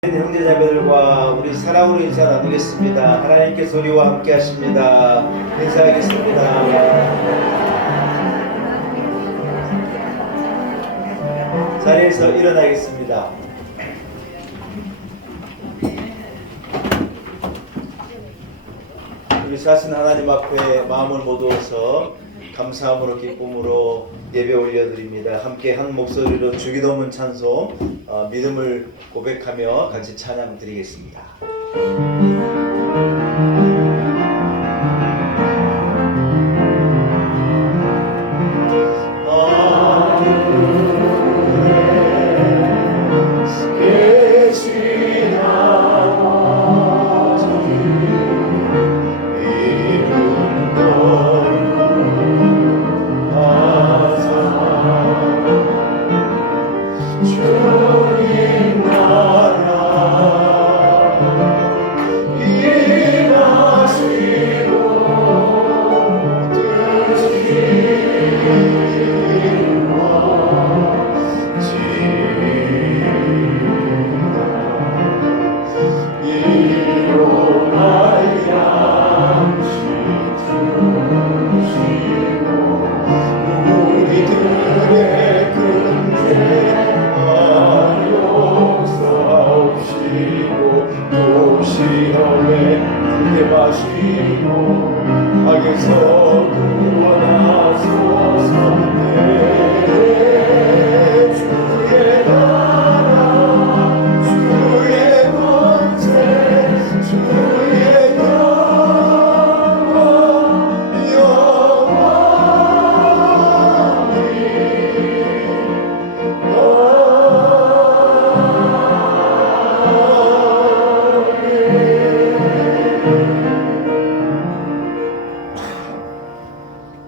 형제자매들과 우리 사랑으로 인사 나누겠습니다. 하나님께서 우리와 함께 하십니다. 인사하겠습니다. 자리에서 일어나겠습니다. 우리 사신 하나님 앞에 마음을 모두어서 감사함으로 기쁨으로 예배 올려드립니다. 함께 한 목소리로 주기도문 찬송 믿음을 고백하며 같이 찬양 드리겠습니다.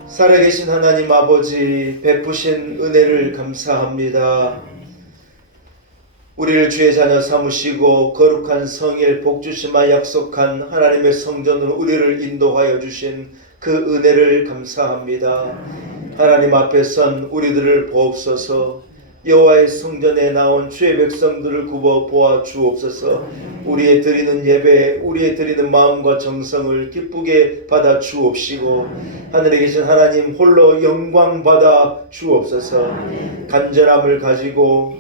살아계신 하나님 아버지, 베푸신 은혜를 감사합니다. 우리를 주의 자녀 삼으시고 거룩한 성일 복주심하 약속한 하나님의 성전으로 우리를 인도하여 주신 그 은혜를 감사합니다. 하나님 앞에 선 우리들을 보옵소서. 여호와의 성전에 나온 주의 백성들을 굽어 보아 주옵소서. 우리의 드리는 예배, 우리의 드리는 마음과 정성을 기쁘게 받아 주옵시고 하늘에 계신 하나님 홀로 영광 받아 주옵소서. 간절함을 가지고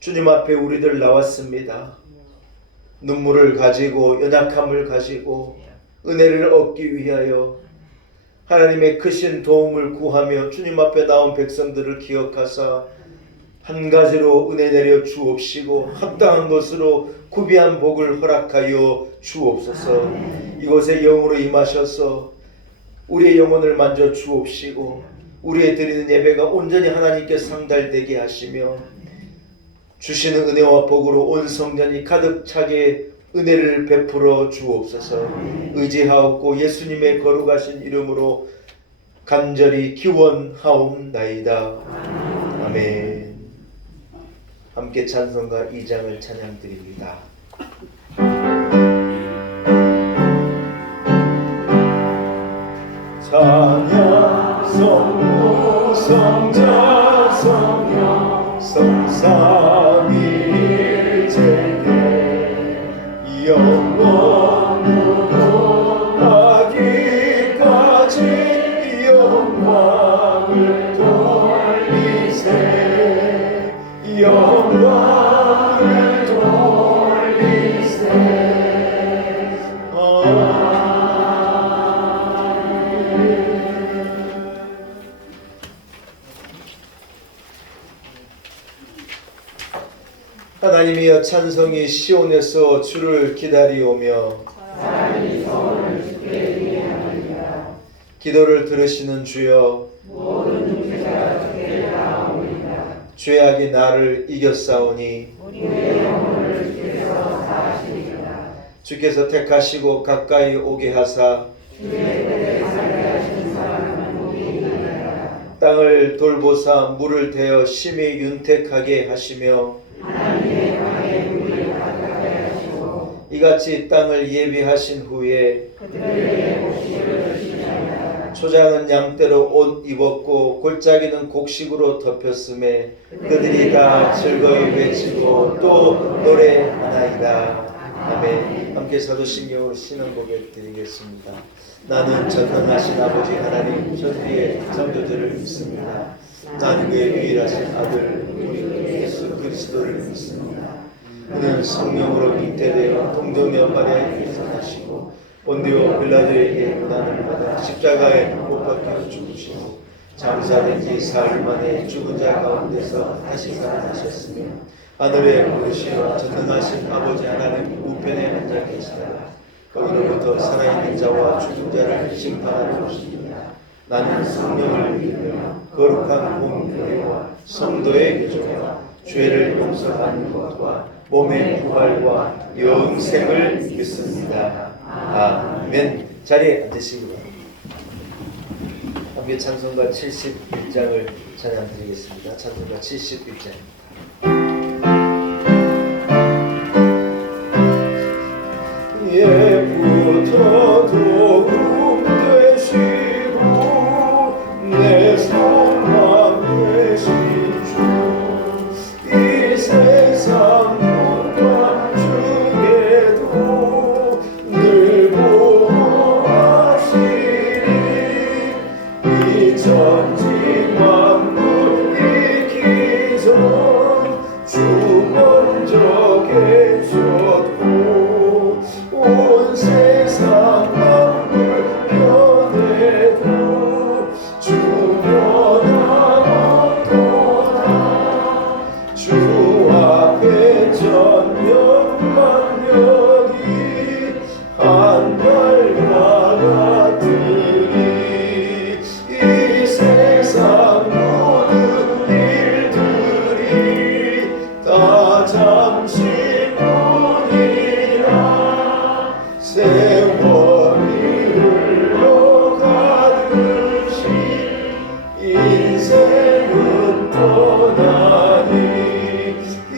주님 앞에 우리들 나왔습니다. 눈물을 가지고 연약함을 가지고 은혜를 얻기 위하여 하나님의 크신 도움을 구하며 주님 앞에 나온 백성들을 기억하사 한 가지로 은혜 내려 주옵시고 합당한 것으로 구비한 복을 허락하여 주옵소서. 이곳에 영으로 임하셔서 우리의 영혼을 만져 주옵시고 우리의 드리는 예배가 온전히 하나님께 상달되게 하시며 주시는 은혜와 복으로 온 성전이 가득 차게 은혜를 베풀어 주옵소서. 의지하옵고 예수님의 거룩하신 이름으로 간절히 기원하옵나이다. 아멘. 함께 찬송가 2장을 찬양드립니다. 찬양 성부 성자 성령 성삼위일체계 영원으로 하기까지 영광을 돌리세 영광을 돌리세 하나님이여 찬송이 시온에서 주를 기다리오며 사람이 소원을 주께 위하리라. 기도를 들으시는 주여 모든 죄가 주께 나오리라. 죄악이 나를 이겼사오니 우리의 영혼을 주께서 사하시리라. 주께서 택하시고 가까이 오게 하사 주의 뜻에 살게 하신 사람은 복이 있느니라. 땅을 돌보사 물을 대어 심히 윤택하게 하시며 하나님의 방에 물을 가득하게 하시고 이같이 땅을 예비하신 후에 그들에게 복식을 주시리라. 초장은 양떼로 옷 입었고 골짜기는 곡식으로 덮였음에 그들이 다 즐거이 외치고 또 노래하나이다. 아멘. 함께 사도신경으로 신앙 고백 드리겠습니다. 나는 전능하신 아버지 하나님 천지의 성도들을 믿습니다. 나는 그의 유일하신 아들 우리 예수 그리스도를 믿습니다. 그는 성령으로 잉태되어 동정녀 마리아에게서 나시고 본디오 빌라도에게 고난을 받아 십자가에 못 박혀 죽으시고 장사된 지 사흘 만에 죽은 자 가운데서 다시 살아나셨으며 하늘에 오르시어 전능하신 아버지 하나님 우편에 앉아 계시다. 거기로부터 살아있는 자와 죽은 자를 심판하러 오십니다. 나는 성령을 믿으며 거룩한 공교회와 성도의 교제와 죄를 용서받는 것과 몸의 부활과 영생을 믿습니다. 아멘. 자리에 앉으시기 바랍니다. 함께 찬송가 71장을 찬양드리겠습니다. 찬송가 71장. 예부터 도움 되시고 내 소망 되신 주 이 세상 문과 중에도 늘 보호하시리 이 천지 만물 있기 전 주 먼저 계셨고 온 세상 만물 변해도 주 변함없도다. 주 앞에 전영만명이 한발과 같으리 이 세상 모든 일들이 다 잠시뿐이라 세월이 흘러가듯이 인생은 떠나니 이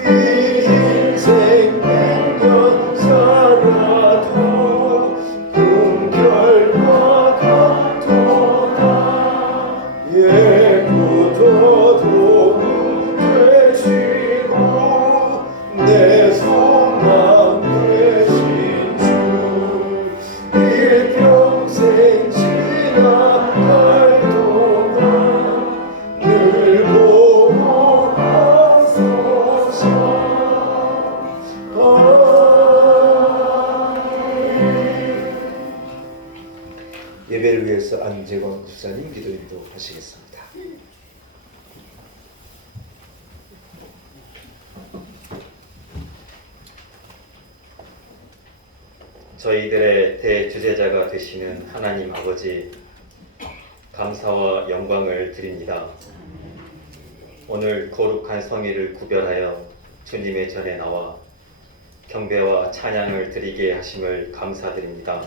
인생 100년 살아도 꿈결과 같도다. 예부터 도움 되시고 내 소망 되신 주 일평생 지나갈 동안 늘 보호하소서. 예배를 위해서 안재권 집사님 기도 인도하시겠습니다. 저희들의 대주제자가 되시는 하나님 아버지, 감사와 영광을 드립니다. 오늘 거룩한 성일을 구별하여 주님의 전에 나와 경배와 찬양을 드리게 하심을 감사드립니다.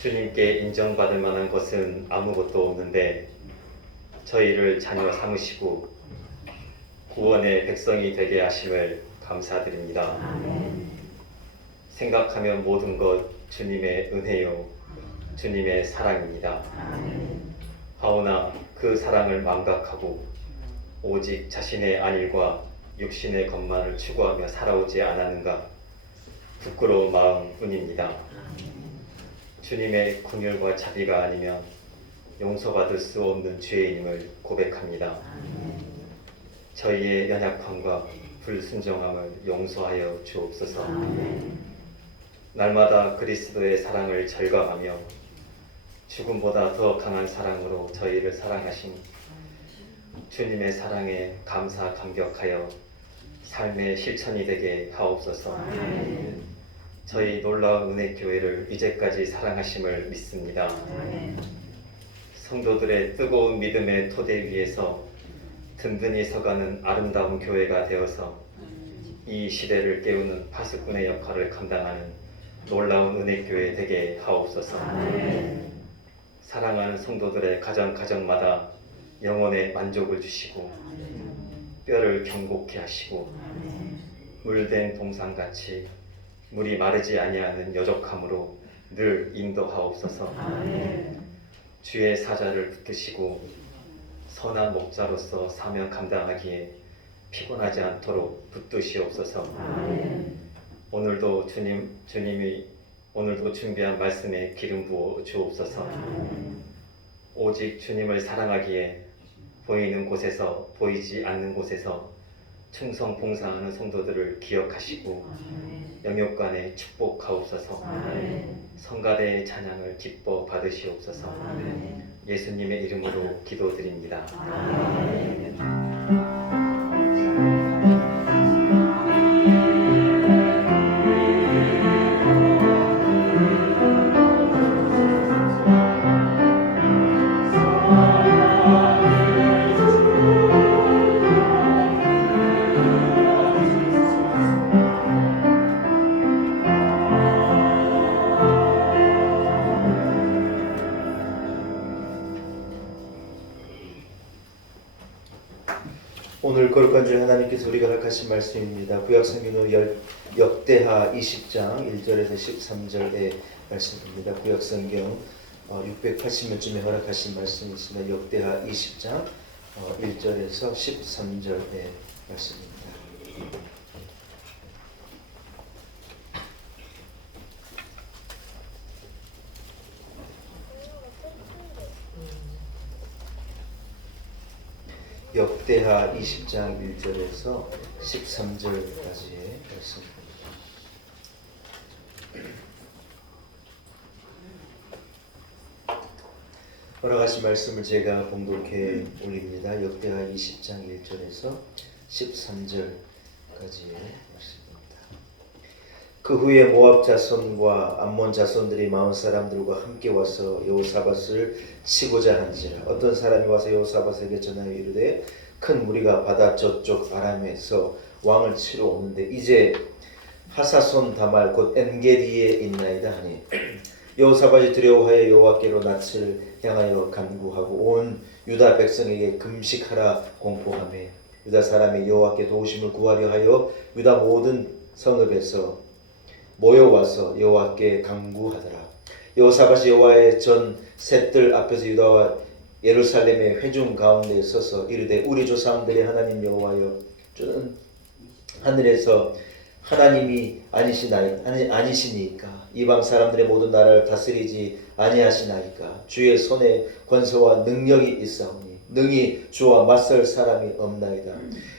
주님께 인정받을 만한 것은 아무것도 없는데 저희를 자녀 삼으시고 구원의 백성이 되게 하심을 감사드립니다. 생각하면 모든 것 주님의 은혜요 주님의 사랑입니다. 하오나 그 사랑을 망각하고 오직 자신의 안일과 육신의 것만을 추구하며 살아오지 않았는가 부끄러운 마음뿐입니다. 주님의 긍휼과 자비가 아니면 용서받을 수 없는 죄인임을 고백합니다. 저희의 연약함과 불순종함을 용서하여 주옵소서. 날마다 그리스도의 사랑을 절감하며 죽음보다 더 강한 사랑으로 저희를 사랑하신 주님의 사랑에 감사 감격하여 삶의 실천이 되게 하옵소서. 저희 놀라운 은혜교회를 이제까지 사랑하심을 믿습니다. 성도들의 뜨거운 믿음의 토대 위에서 든든히 서가는 아름다운 교회가 되어서 이 시대를 깨우는 파수꾼의 역할을 감당하는 놀라운 은혜교회 되게 하옵소서. 사랑하는 성도들의 가정마다 영혼의 만족을 주시고 뼈를 경고케 하시고 물된 동산같이 물이 마르지 아니하는 여족함으로 늘 인도하옵소서. 주의 사자를 붙드시고 선한 목자로서 사명 감당하기에 피곤하지 않도록 붙드시옵소서. 오늘도 주님이 오늘도 준비한 말씀에 기름 부어 주옵소서. 오직 주님을 사랑하기에 보이는 곳에서 보이지 않는 곳에서 충성 봉사하는 성도들을 기억하시고 영육간에 축복하옵소서. 성가대의 찬양을 기뻐 받으시옵소서. 예수님의 이름으로 기도드립니다. 오늘 거룩한 주 하나님께서 우리가 허락하신 말씀입니다. 구약성경 역대하 20장 1절에서 13절의 말씀입니다. 구약성경 680년쯤에 허락하신 말씀이시면 역대하 20장 1절에서 13절의 말씀입니다. 역대하 20장 1절에서 13절까지의 말씀입니다. 허락하신 말씀을 제가 봉독해 올립니다. 역대하 20장 1절에서 13절까지의 말씀입니다. 그 후에 모압 자손과 암몬 자손들이 마온 사람들과 함께 와서 여호사밧을 치고자 한지라. 어떤 사람이 와서 여호사밧에게 전하여 이르되 큰 무리가 바다 저쪽 아람에서 왕을 치러 오는데 이제 하사손 다말 곧 엔게디에 있나이다 하니 여호사밧이 두려워하여 여호와께로 낯을 향하여 간구하고 온 유다 백성에게 금식하라 공포하며 유다 사람이 여호와께 도우심을 구하려 하여 유다 모든 성읍에서 모여와서 여호와께 간구하더라. 여호사밧이 여호와의 전 셋들 앞에서 유다와 예루살렘의 회중 가운데 서서 이르되 우리 조상들의 하나님 여호와여 주는 하늘에서 하나님이 아니시니까 이방 사람들의 모든 나라를 다스리지 아니하시나이까. 주의 손에 권세와 능력이 있사오니 능히 주와 맞설 사람이 없나이다.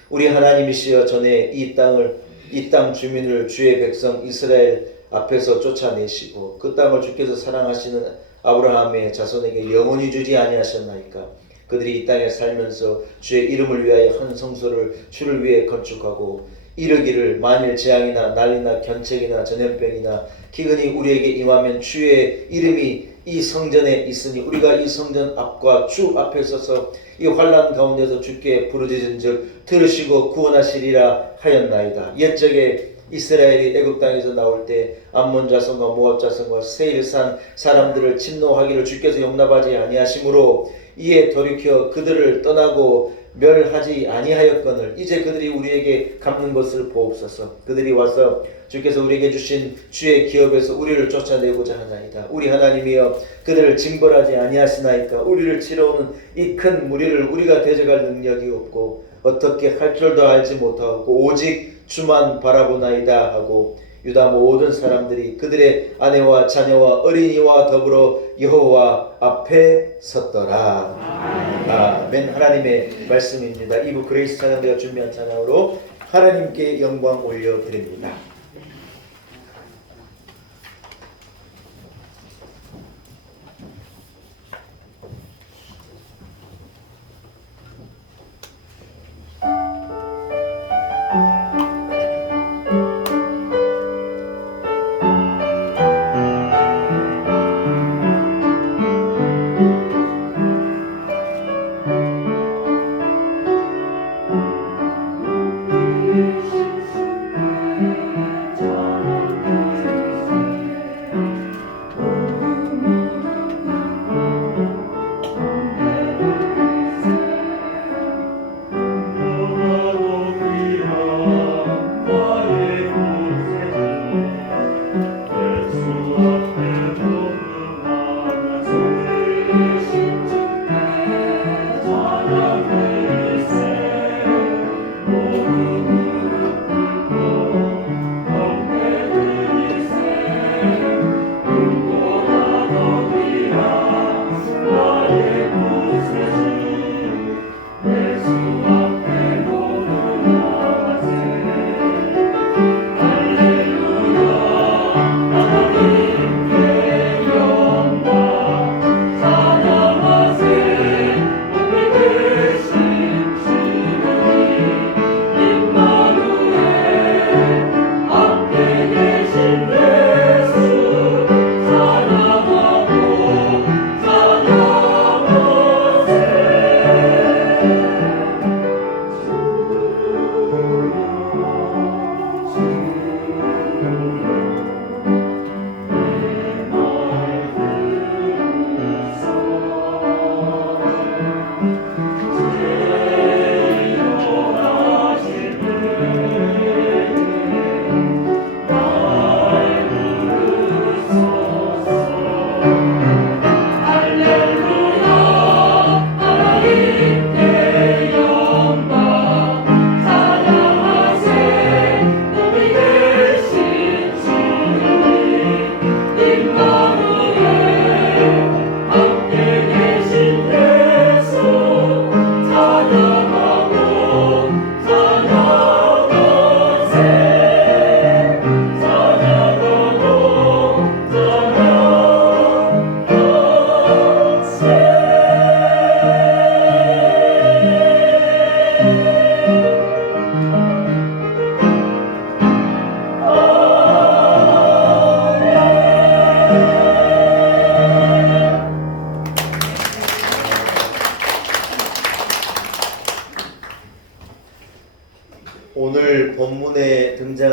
우리 하나님이시여 전에 이 땅 주민을 주의 백성 이스라엘 앞에서 쫓아내시고 그 땅을 주께서 사랑하시는 아브라함의 자손에게 영원히 주지 아니하셨나이까. 그들이 이 땅에 살면서 주의 이름을 위하여 한 성소를 주를 위해 건축하고 이르기를 만일 재앙이나 난리나 견책이나 전염병이나 기근이 우리에게 임하면 주의 이름이 이 성전에 있으니 우리가 이 성전 앞과 주 앞에 서서 이 환난 가운데서 주께 부르짖은즉 들으시고 구원하시리라 하였나이다. 옛적에 이스라엘이 애굽 땅에서 나올 때 암몬 자손과 모압 자손과 세일산 사람들을 침노하기를 주께서 용납하지 아니하심으로 이에 돌이켜 그들을 떠나고 멸하지 아니하였거늘 이제 그들이 우리에게 갚는 것을 보옵소서. 그들이 와서 주께서 우리에게 주신 주의 기업에서 우리를 쫓아내고자 하나이다. 우리 하나님이여 그들을 징벌하지 아니하시나이까. 우리를 치러오는 이 큰 무리를 우리가 대적할 능력이 없고 어떻게 할 줄도 알지 못하고 오직 주만 바라보나이다 하고 유다 모든 사람들이 그들의 아내와 자녀와 어린이와 더불어 여호와 앞에 섰더라. 아멘. 하나님의 말씀입니다. 2부 그레이스 찬양대가 준비한 찬양으로 하나님께 영광 올려드립니다.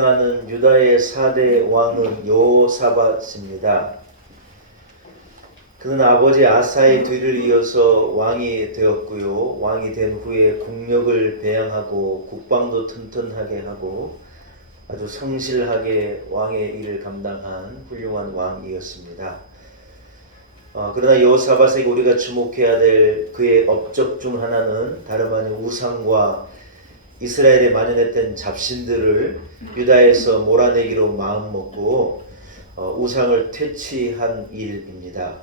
등장하는 유다의 4대 왕은 여호사밧입니다. 그는 아버지 아사의 뒤를 이어서 왕이 되었고요. 왕이 된 후에 국력을 배양하고 국방도 튼튼하게 하고 아주 성실하게 왕의 일을 감당한 훌륭한 왕이었습니다. 그러나 여호사밧에게 우리가 주목해야 될 그의 업적 중 하나는 다름 아닌 우상과 이스라엘에 만연했던 잡신들을 유다에서 몰아내기로 마음먹고 우상을 퇴치한 일입니다.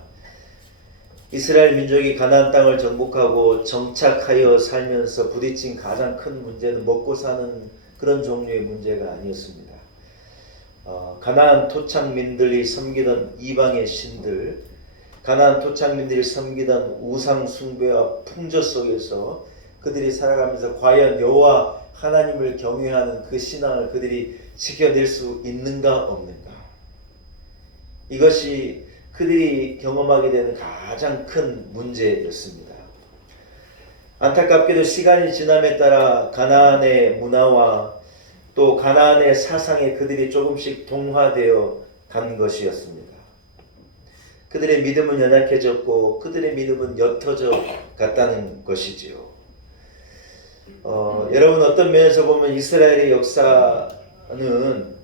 이스라엘 민족이 가나안 땅을 정복하고 정착하여 살면서 부딪힌 가장 큰 문제는 먹고 사는 그런 종류의 문제가 아니었습니다. 가나안 토착민들이 섬기던 이방의 신들, 가나안 토착민들이 섬기던 우상 숭배와 풍조 속에서 그들이 살아가면서 과연 여호와 하나님을 경외하는 그 신앙을 그들이 지켜낼 수 있는가 없는가, 이것이 그들이 경험하게 되는 가장 큰 문제였습니다. 안타깝게도 시간이 지남에 따라 가나안의 문화와 또 가나안의 사상에 그들이 조금씩 동화되어 간 것이었습니다. 그들의 믿음은 연약해졌고 그들의 믿음은 옅어져 갔다는 것이지요. 여러분, 어떤 면에서 보면 이스라엘의 역사는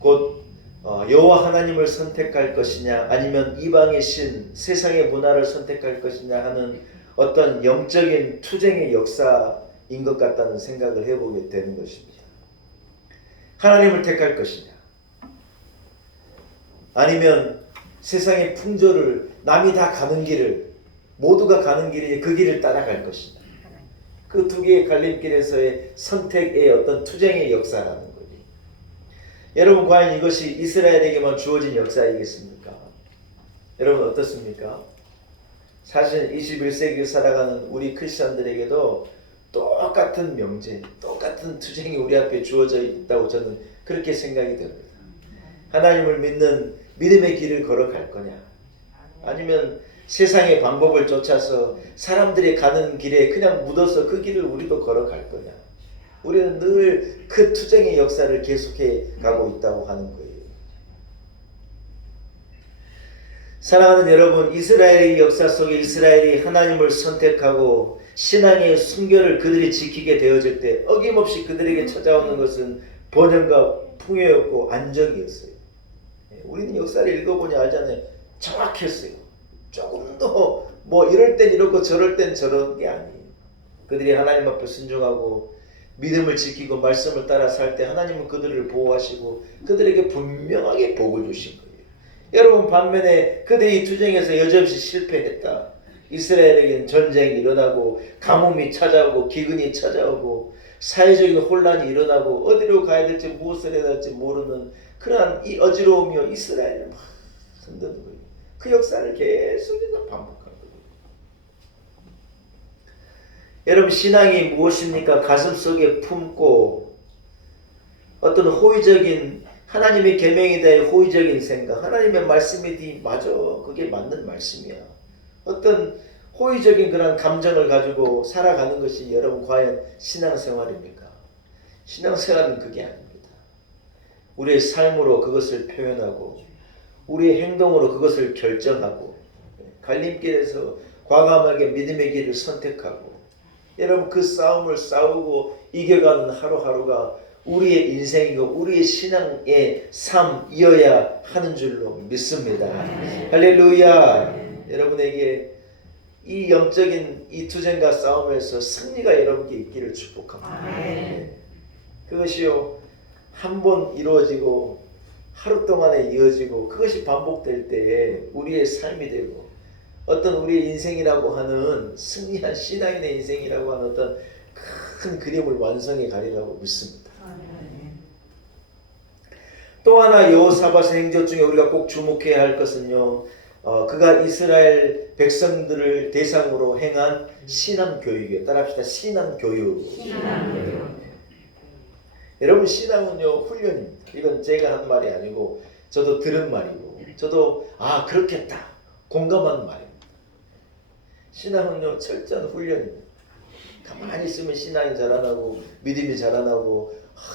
곧 여호와 하나님을 선택할 것이냐 아니면 이방의 신, 세상의 문화를 선택할 것이냐 하는 어떤 영적인 투쟁의 역사인 것 같다는 생각을 해보게 되는 것입니다. 하나님을 택할 것이냐 아니면 세상의 풍조를, 남이 다 가는 길을, 모두가 가는 길이니 그 길을 따라갈 것이냐, 그 두 개의 갈림길에서의 선택의 어떤 투쟁의 역사라는 거죠. 여러분, 과연 이것이 이스라엘에게만 주어진 역사이겠습니까? 여러분 어떻습니까? 사실 21세기를 살아가는 우리 크리스천들에게도 똑같은 명제, 똑같은 투쟁이 우리 앞에 주어져 있다고 저는 그렇게 생각이 됩니다. 하나님을 믿는 믿음의 길을 걸어갈 거냐, 아니면 세상의 방법을 쫓아서 사람들이 가는 길에 그냥 묻어서 그 길을 우리도 걸어갈 거냐. 우리는 늘 그 투쟁의 역사를 계속해 가고 있다고 하는 거예요. 사랑하는 여러분, 이스라엘의 역사 속에 이스라엘이 하나님을 선택하고 신앙의 순결을 그들이 지키게 되어질 때 어김없이 그들에게 찾아오는 것은 번영과 풍요였고 안정이었어요. 우리는 역사를 읽어보니 알잖아요. 정확했어요. 조금도 뭐 이럴 땐 이렇고 저럴 땐 저런 게 아니에요. 그들이 하나님 앞에 순종하고 믿음을 지키고 말씀을 따라 살 때 하나님은 그들을 보호하시고 그들에게 분명하게 복을 주신 거예요. 여러분, 반면에 그들이 투쟁에서 여지없이 실패했다. 이스라엘에게는 전쟁이 일어나고 가뭄이 찾아오고 기근이 찾아오고 사회적인 혼란이 일어나고 어디로 가야 될지 무엇을 해야 될지 모르는 그러한 이 어지러움이 이스라엘을 막 흔드는 거예요. 그 역사를 계속해서 반복한 거예요. 여러분, 신앙이 무엇입니까? 가슴속에 품고 어떤 호의적인, 하나님의 계명에 대해 호의적인 생각, 하나님의 말씀이 맞아, 그게 맞는 말씀이야, 어떤 호의적인 그런 감정을 가지고 살아가는 것이 여러분 과연 신앙생활입니까? 신앙생활은 그게 아닙니다. 우리의 삶으로 그것을 표현하고 우리의 행동으로 그것을 결정하고 갈림길에서 과감하게 믿음의 길을 선택하고 여러분, 그 싸움을 싸우고 이겨가는 하루하루가 우리의 인생이고 우리의 신앙의 삶이어야 하는 줄로 믿습니다. 할렐루야. 여러분에게 이 영적인 이 투쟁과 싸움에서 승리가 여러분께 있기를 축복합니다. 그것이요, 한 번 이루어지고 하루 동안에 이어지고 그것이 반복될 때에 우리의 삶이 되고 어떤 우리의 인생이라고 하는 승리한 신앙인의 인생이라고 하는 어떤 큰 그림을 완성해 가리라고 믿습니다. 또 하나 여호사밧의 행적 중에 우리가 꼭 주목해야 할 것은요, 그가 이스라엘 백성들을 대상으로 행한 신앙교육이에요. 따라합시다. 신앙교육. 여러분, 신앙은요 훈련입니다. 이건 제가 한 말이 아니고 저도 들은 말이고 저도 그렇겠다 공감하는 말입니다. 신앙은요 철저한 훈련입니다. 가만히 있으면 신앙이 자라나고 믿음이 자라나고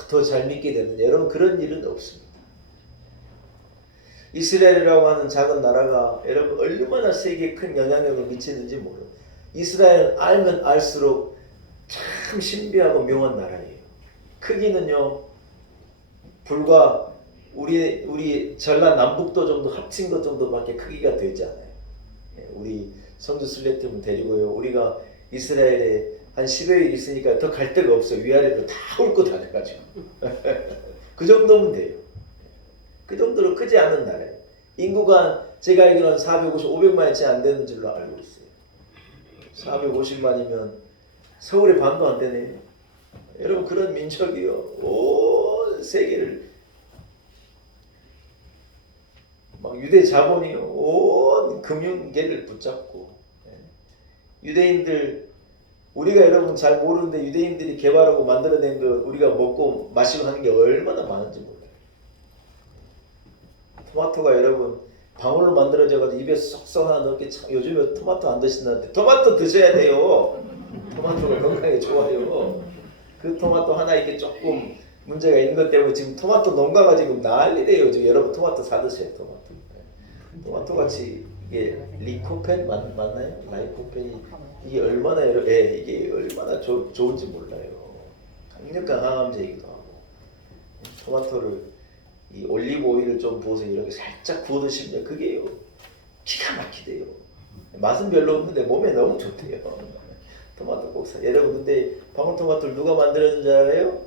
더 잘 믿게 되는, 여러분 그런 일은 없습니다. 이스라엘이라고 하는 작은 나라가 여러분 얼마나 세계에 큰 영향력을 미치는지 몰라요. 이스라엘은 알면 알수록 참 신비하고 묘한 나라예요. 크기는요 불과 우리 전라 남북도 정도 합친 것 정도밖에 크기가 되지 않아요. 우리 성주 슬레트문 데리고요, 우리가 이스라엘에 한 10여일 있으니까 더 갈 데가 없어요. 위아래로 다 훑고 다녀가지고 그 정도면 돼요. 그 정도로 크지 않은 나라예요. 인구가 제가 알기로는 450, 500만이 채 안 되는 줄로 알고 있어요. 450만이면 서울의 반도 안 되네. 여러분 그런 민족이요, 온 세계를 막 유대 자본이요 온 금융계를 붙잡고, 유대인들 우리가 여러분 잘 모르는데 유대인들이 개발하고 만들어낸 거 우리가 먹고 마시고 하는 게 얼마나 많은지 몰라요. 토마토가 여러분 방울로 만들어져 가지고 입에 쏙쏙 하나 넣게, 요즘에 토마토 안 드신다는데 토마토 드셔야 돼요. 토마토가 건강에 좋아요. 그 토마토 하나 이렇게 조금 문제가 있는 것 때문에 지금 토마토 농가가 지금 난리래요. 지금 여러분 토마토 사 드세요. 토마토 같이 이게 리코펜 맞나요? 라이코펜이 이게 얼마나 이게 얼마나 좋은지 몰라요. 강력한 항암제이기도 하고, 토마토를 이 올리브 오일을 좀 부어서 이렇게 살짝 구워 드시면 그게요 기가 막히대요. 맛은 별로 없는데 몸에 너무 좋대요. 토마토 꼭 사. 여러분 근데 방울토마토를 누가 만들었는지 알아요?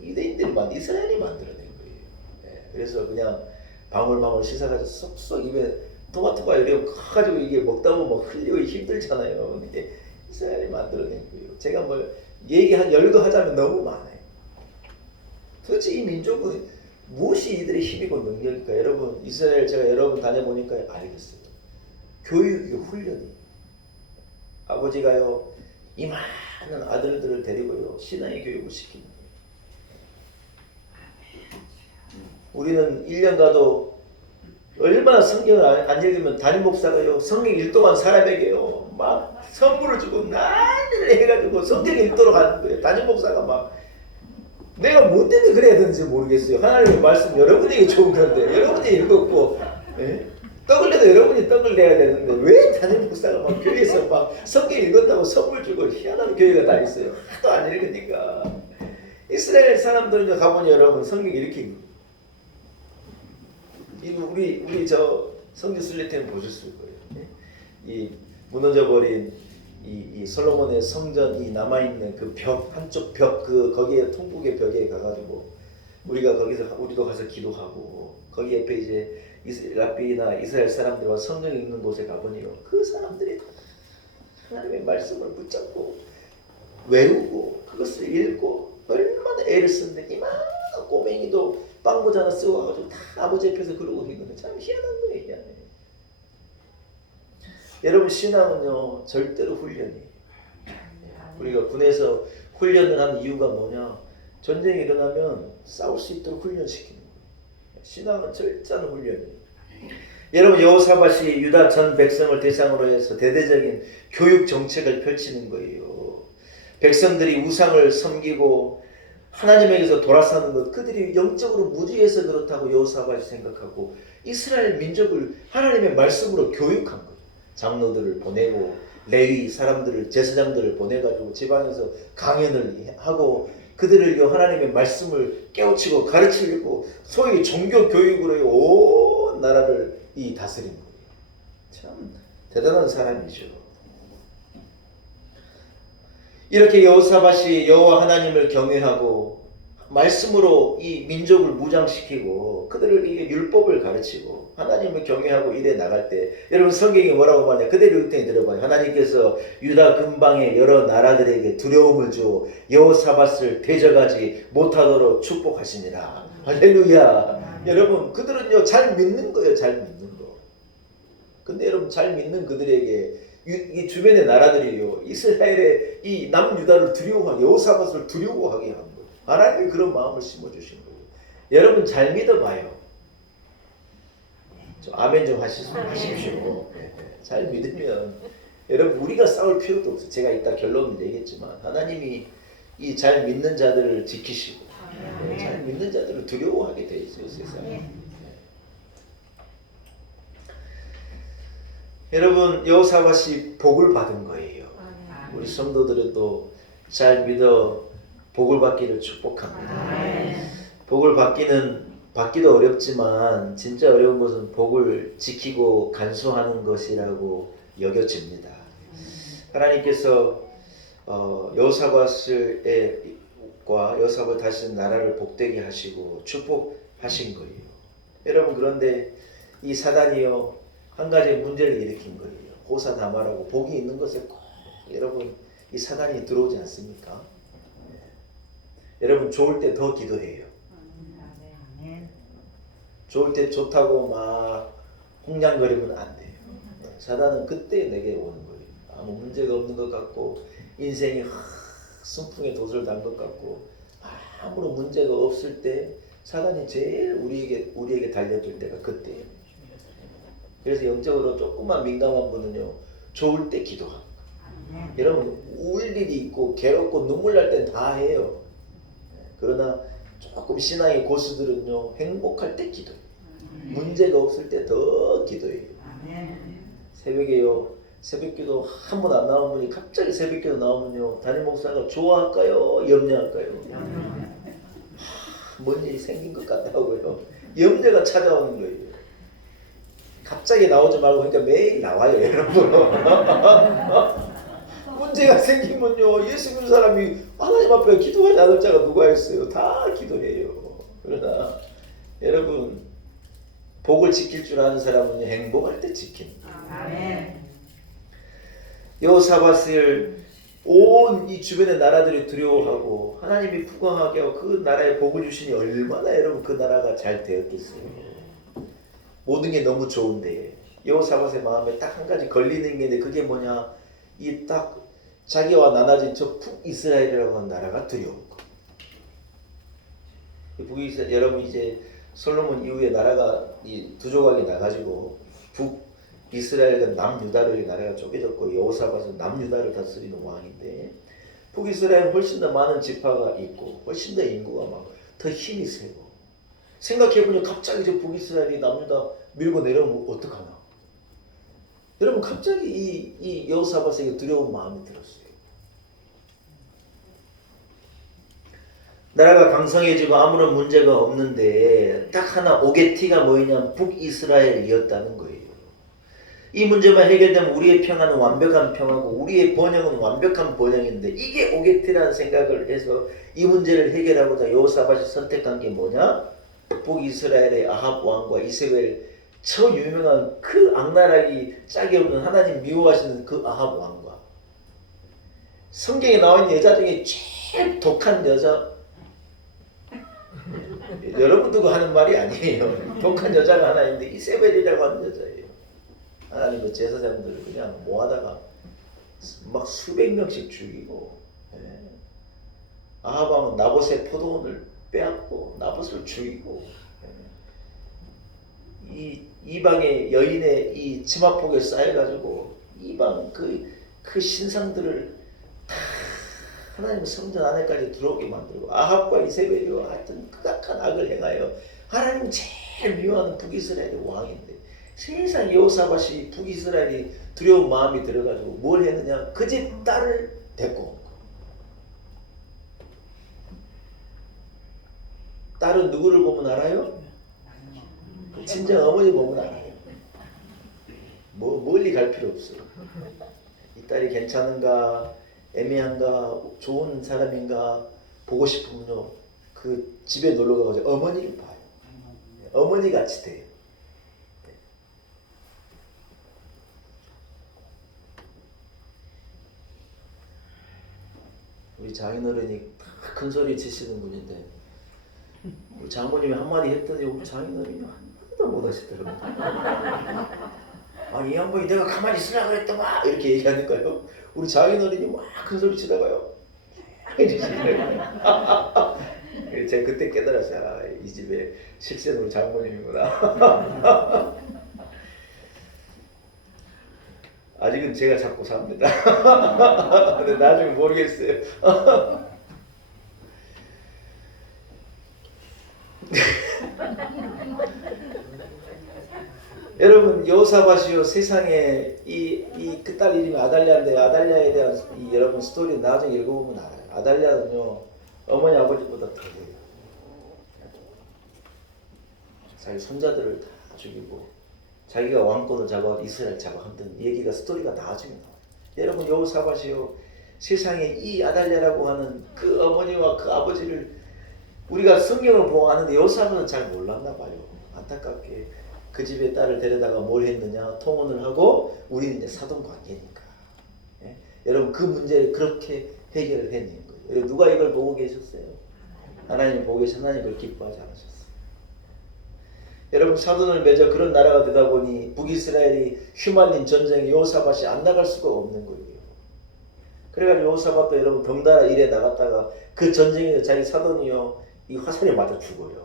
이스라엘이 만들어낸 거예요. 그래서 그냥 방울방울 씻어가지고 쏙쏙 입에, 토마토가 이렇게 커가지고 이게 먹다 보면 막 흘리고 힘들잖아요. 근데 이스라엘이 만들어낸 거예요. 제가 뭐 열거하자면 너무 많아요. 도대체 이 민족은 무엇이 이들의 힘이고 능력일까? 여러분 이스라엘 제가 여러 번 다녀보니까 알겠어요. 교육이 훈련이. 아버지가요 이 많은 아들들을 데리고요 신앙의 교육을 시키는 거예요. 우리는 1년 가도 얼마나 성경을 안 읽으면 담임 목사가요 성경 읽도록 사람에게요 막 선물을 주고 난리를 해가지고 성경 읽도록 하는 거예요. 담임 목사가 막 내가 뭐 때문에 그래야 되는지 모르겠어요. 하나님의 말씀 여러분에게 좋은 건데 여러분이 읽었고, 떡을 내도 여러분이 떡을 내야 되는데 왜 담임 목사가 막 교회에서 막 성경 읽었다고 선물 주고, 희한한 교회가 다 있어요. 하도 안 읽으니까. 이스라엘 사람들은 가보니 여러분 성경 이렇게 우리 저 성주 슬레트는 보셨을 거예요. 이 무너져 버린 이 솔로몬의 성전이 남아 있는 그 벽, 한쪽 벽, 거기에 통곡의 벽에 가가지고 우리도 가서 기도하고, 거기 옆에 이제 랍비나 이스라엘 사람들과 성경 읽는 곳에 가보니요 그 사람들이 하나님의 말씀을 붙잡고 외우고 그것을 읽고 얼마나 애를 쓰는데, 이만한 꼬맹이도 빵 모자 하나 쓰고 와가지고 다 아버지 옆에서 그러고 있는 거 참 희한한 거예요. 희한해. 여러분 신앙은요 절대로 훈련이에요. 우리가 군에서 훈련을 하는 이유가 뭐냐? 전쟁이 일어나면 싸울 수 있도록 훈련시키는 거예요. 신앙은 절대로 훈련이에요. 여러분 여호사밧이 유다 전 백성을 대상으로 해서 대대적인 교육 정책을 펼치는 거예요. 백성들이 우상을 섬기고 하나님에게서 돌아서는 것, 그들이 영적으로 무지해서 그렇다고 여호사밧이 생각하고 이스라엘 민족을 하나님의 말씀으로 교육한 거예요. 장로들을 보내고 레위 사람들을, 제사장들을 보내가지고 지방에서 강연을 하고 그들을 하나님의 말씀을 깨우치고 가르치려고 소위 종교 교육으로 온 나라를 다스린 거예요. 참 대단한 사람이죠. 이렇게 여호사밧이 여호와 하나님을 경외하고 말씀으로 이 민족을 무장시키고 그들에게 율법을 가르치고 하나님을 경외하고 일해 나갈 때, 여러분 성경이 뭐라고 말하냐? 그대로 율법에 들어봐요. 하나님께서 유다 근방의 여러 나라들에게 두려움을 주어 여호사밧을 대적하지 못하도록 축복하시니라. 할렐루야. 여러분 그들은요 잘 믿는 거예요. 잘 믿는 거. 근데 여러분 잘 믿는 그들에게 이 주변의 나라들이요 이스라엘의 이 남유다를 두려워하게, 여호사밧을 두려워하게 한 거예요. 하나님이 그런 마음을 심어주신 거예요. 여러분 잘 믿어봐요. 좀 아멘 좀 하십시오. 잘 믿으면 여러분 우리가 싸울 필요도 없어요. 제가 이따 결론을 내겠지만 하나님이 이 잘 믿는 자들을 지키시고 잘 믿는 자들을 두려워하게 돼 있어요, 세상에. 여러분, 여호사밧이 복을 받은 거예요. 우리 성도들도 잘 믿어 복을 받기를 축복합니다. 복을 받기도 어렵지만 진짜 어려운 것은 복을 지키고 간수하는 것이라고 여겨집니다. 하나님께서 여호사밧과 다시 나라를 복되게 하시고 축복하신 거예요. 여러분, 그런데 이 사단이요 한 가지 문제를 일으킨 거예요. 호사다마라고 복이 있는 것에 꼭 여러분 이 사단이 들어오지 않습니까? 여러분, 좋을 때 더 기도해요. 좋을 때 좋다고 막 홍냥거리면 안 돼요. 사단은 그때 내게 오는 거예요. 아무 문제가 없는 것 같고 인생이 순풍에 돛을 단 것 같고 아무런 문제가 없을 때 사단이 제일 우리에게 달려들 때가 그때예요. 그래서 영적으로 조금만 민감한 분은요 좋을 때 기도합니다. 여러분, 울 일이 있고 괴롭고 눈물 날 땐 다 해요. 그러나 조금 신앙의 고수들은요 행복할 때 기도해요. 문제가 없을 때 더 기도해요. 새벽에요 새벽기도 한 번 안 나온 분이 갑자기 새벽기도 나오면요 담임 목사가 좋아할까요? 염려할까요? 뭔 일이 생긴 것 같다고요. 염려가 찾아오는 거예요. 갑자기 나오지 말고 그러니까 매일 나와요, 여러분. 문제가 생기면요 예수 믿는 사람이 하나님 앞에 기도하지 않을 자가 누가 있어요? 다 기도해요. 그러나 여러분, 복을 지킬 줄 아는 사람은 행복할 때 지킵니다. 여호사밧을 온 이 주변의 나라들이 두려워하고 하나님이 부강하게 하고 그 나라에 복을 주시니 얼마나 여러분 그 나라가 잘 되었겠어요. 모든 게 너무 좋은데 여호사밧의 마음에 딱 한 가지 걸리는 게 있는데 그게 뭐냐, 이 딱 자기와 나눠진 저 북이스라엘이라고 하는 나라가 두려운 거. 북이스라엘, 여러분 이제 솔로몬 이후에 나라가 이 두 조각이 나가지고 북이스라엘과 남유다로 나라가 쪼개졌고 여호사밧은 남유다를 다스리는 왕인데 북이스라엘은 훨씬 더 많은 지파가 있고 훨씬 더 인구가 많고 더 힘이 세고, 생각해보니 갑자기 저 북이스라엘이 남유다 밀고 내려오면 어떡하나. 여러분, 갑자기 이 여호사밧에게 두려운 마음이 들었어요. 나라가 강성해지고 아무런 문제가 없는데 딱 하나 오게티가 뭐냐면 북이스라엘이었다는 거예요. 이 문제만 해결되면 우리의 평화는 완벽한 평화고 우리의 번영은 완벽한 번영인데 이게 오게티라는 생각을 해서 이 문제를 해결하고자 여호사밧이 선택한 게 뭐냐? 북이스라엘의 아합 왕과 이세벨, 저 유명한 그 악랄하기 짝이 없는 하나님 미워하시는 그 아합 왕과 성경에 나와 있는 여자 중에 제일 독한 여자, 여러분도 하는 말이 아니에요. 독한 여자가 하나 있는데 이세벨이라고 하는 여자예요. 하나님 그 제사장들을 그냥 모아다가 막 수백 명씩 죽이고, 아합 왕은 나봇의 포도원을 빼앗고 나봇을 죽이고, 이 이방의 여인의 이 치마폭에 쌓여가지고 이방 그 신상들을 다 하나님 성전 안에까지 들어오게 만들고 아합과 이세벨이와 하여튼 극악한 악을 행하여 하나님 제일 미워하는 북이스라엘의 왕인데 세상 여호사밧이 북이스라엘이 두려운 마음이 들어가지고 뭘 했느냐, 그 집 딸을 데리고 온 거. 딸은 누구를 보면 알아요? 친정 어머니 보면 알아요. 멀리 갈 필요 없어요. 이 딸이 괜찮은가, 애매한가, 좋은 사람인가 보고 싶으면요 그 집에 놀러 가가지고 어머니를 봐요. 어머니 같이 돼요. 우리 장인어른이 큰 소리 치시는 분인데 우리 장모님이 한마디 했더니 우리 장인어른이 한마디도 못 하시더라고요. 아니 이 양반이 내가 가만히 있으라 그랬더만 이렇게 얘기하니까요 우리 장인어른이 막 큰 소리 치다가요 이러시더라고요. 제가 그때 깨달았어요. 아, 이 집에 실세는 우리 장모님이구나. 아직은 제가 잡고 삽니다. 근데 나중에 모르겠어요. 여러분 여호사밧이요 세상에 이 그 딸 이름이 아달랴인데 아달랴에 대한 이 여러분 스토리 나중에 읽어보면 알아요. 아달랴는요 어머니 아버지보다 더 해요. 자기 손자들을 다 죽이고 자기가 왕권을 잡아 이스라엘 잡아먹는 얘기가 스토리가 나중에 나와요. 여러분 여호사밧이요 세상에 이 아달랴라고 하는 그 어머니와 그 아버지를 우리가 성경을 보고 아는데 여호사밧은 잘 몰랐나 봐요. 안타깝게 그 집의 딸을 데려다가 뭘 했느냐 통혼을 하고 우리는 이제 사돈 관계니까 예? 여러분 그 문제를 그렇게 해결을 해낸 거예요. 여러분 누가 이걸 보고 계셨어요? 하나님 보고 계셔. 하나님 그걸 기뻐하지 않으셨어요. 여러분 사돈을 맺어 그런 나라가 되다 보니 북이스라엘이 휘말린 전쟁에 여호사밧이 안 나갈 수가 없는 거예요. 그래가지고 여호사밧도 여러분 덩달아 일에 나갔다가 그 전쟁에서 자기 사돈이요 이 화살에 맞아 죽어요.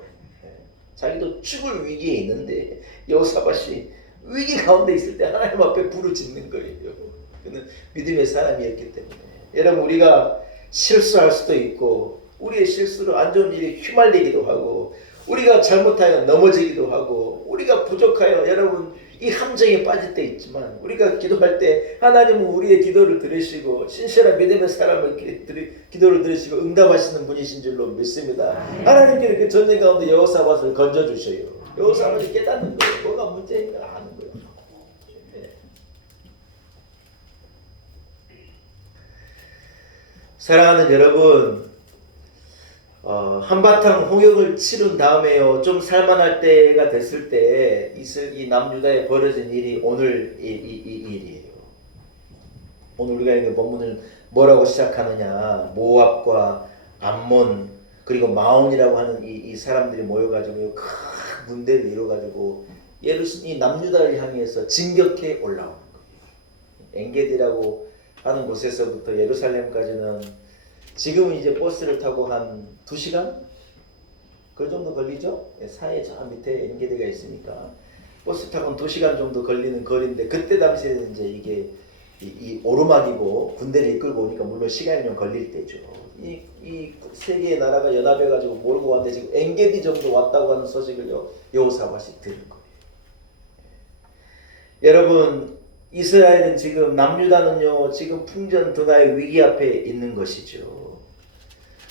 자기도 죽을 위기에 있는데 여호사밧이 위기 가운데 있을 때 하나님 앞에 부르짖는 거예요. 그는 믿음의 사람이었기 때문에. 여러분 우리가 실수할 수도 있고 우리의 실수로 안 좋은 일이 휘말리기도 하고 우리가 잘못하여 넘어지기도 하고 우리가 부족하여 여러분 이 함정에 빠질 때 있지만 우리가 기도할 때 하나님은 우리의 기도를 들으시고 신실한 믿음의 사람을 기도를 들으시고 응답하시는 분이신 줄로 믿습니다. 하나님께서 그 전쟁 가운데 여호사밧을 건져주셔요. 여호사밧이 깨닫는 거예요. 뭐가 문제인가 아는 거예요. 네. 사랑하는 여러분 한바탕 홍역을 치른 다음에요 좀 살만할 때가 됐을 때 이 남유다에 벌어진 일이 오늘 이 일이에요. 오늘 우리가 이 본문을 뭐라고 시작하느냐 모압과 암몬 그리고 마온이라고 하는 이 사람들이 모여가지고 큰 문대를 이뤄가지고 이 남유다를 향해서 진격해 올라오는 거예요. 엔게디라고 하는 곳에서부터 예루살렘까지는 지금은 이제 버스를 타고 한 2시간? 그 정도 걸리죠? 사해 저 밑에 엔게디가 있으니까 버스 타고 한 2시간 정도 걸리는 거리인데 그때 당시에는 이제 이게 이 오르막이고 군대를 이끌고 오니까 물론 시간이 좀 걸릴 때죠. 이 세 개의 나라가 연합해가지고 몰고 왔는데 지금 엔게디 정도 왔다고 하는 소식을 여호사밧이 들은 거예요. 여러분 이스라엘은 지금 남유다는요 지금 풍전등화의 위기 앞에 있는 것이죠.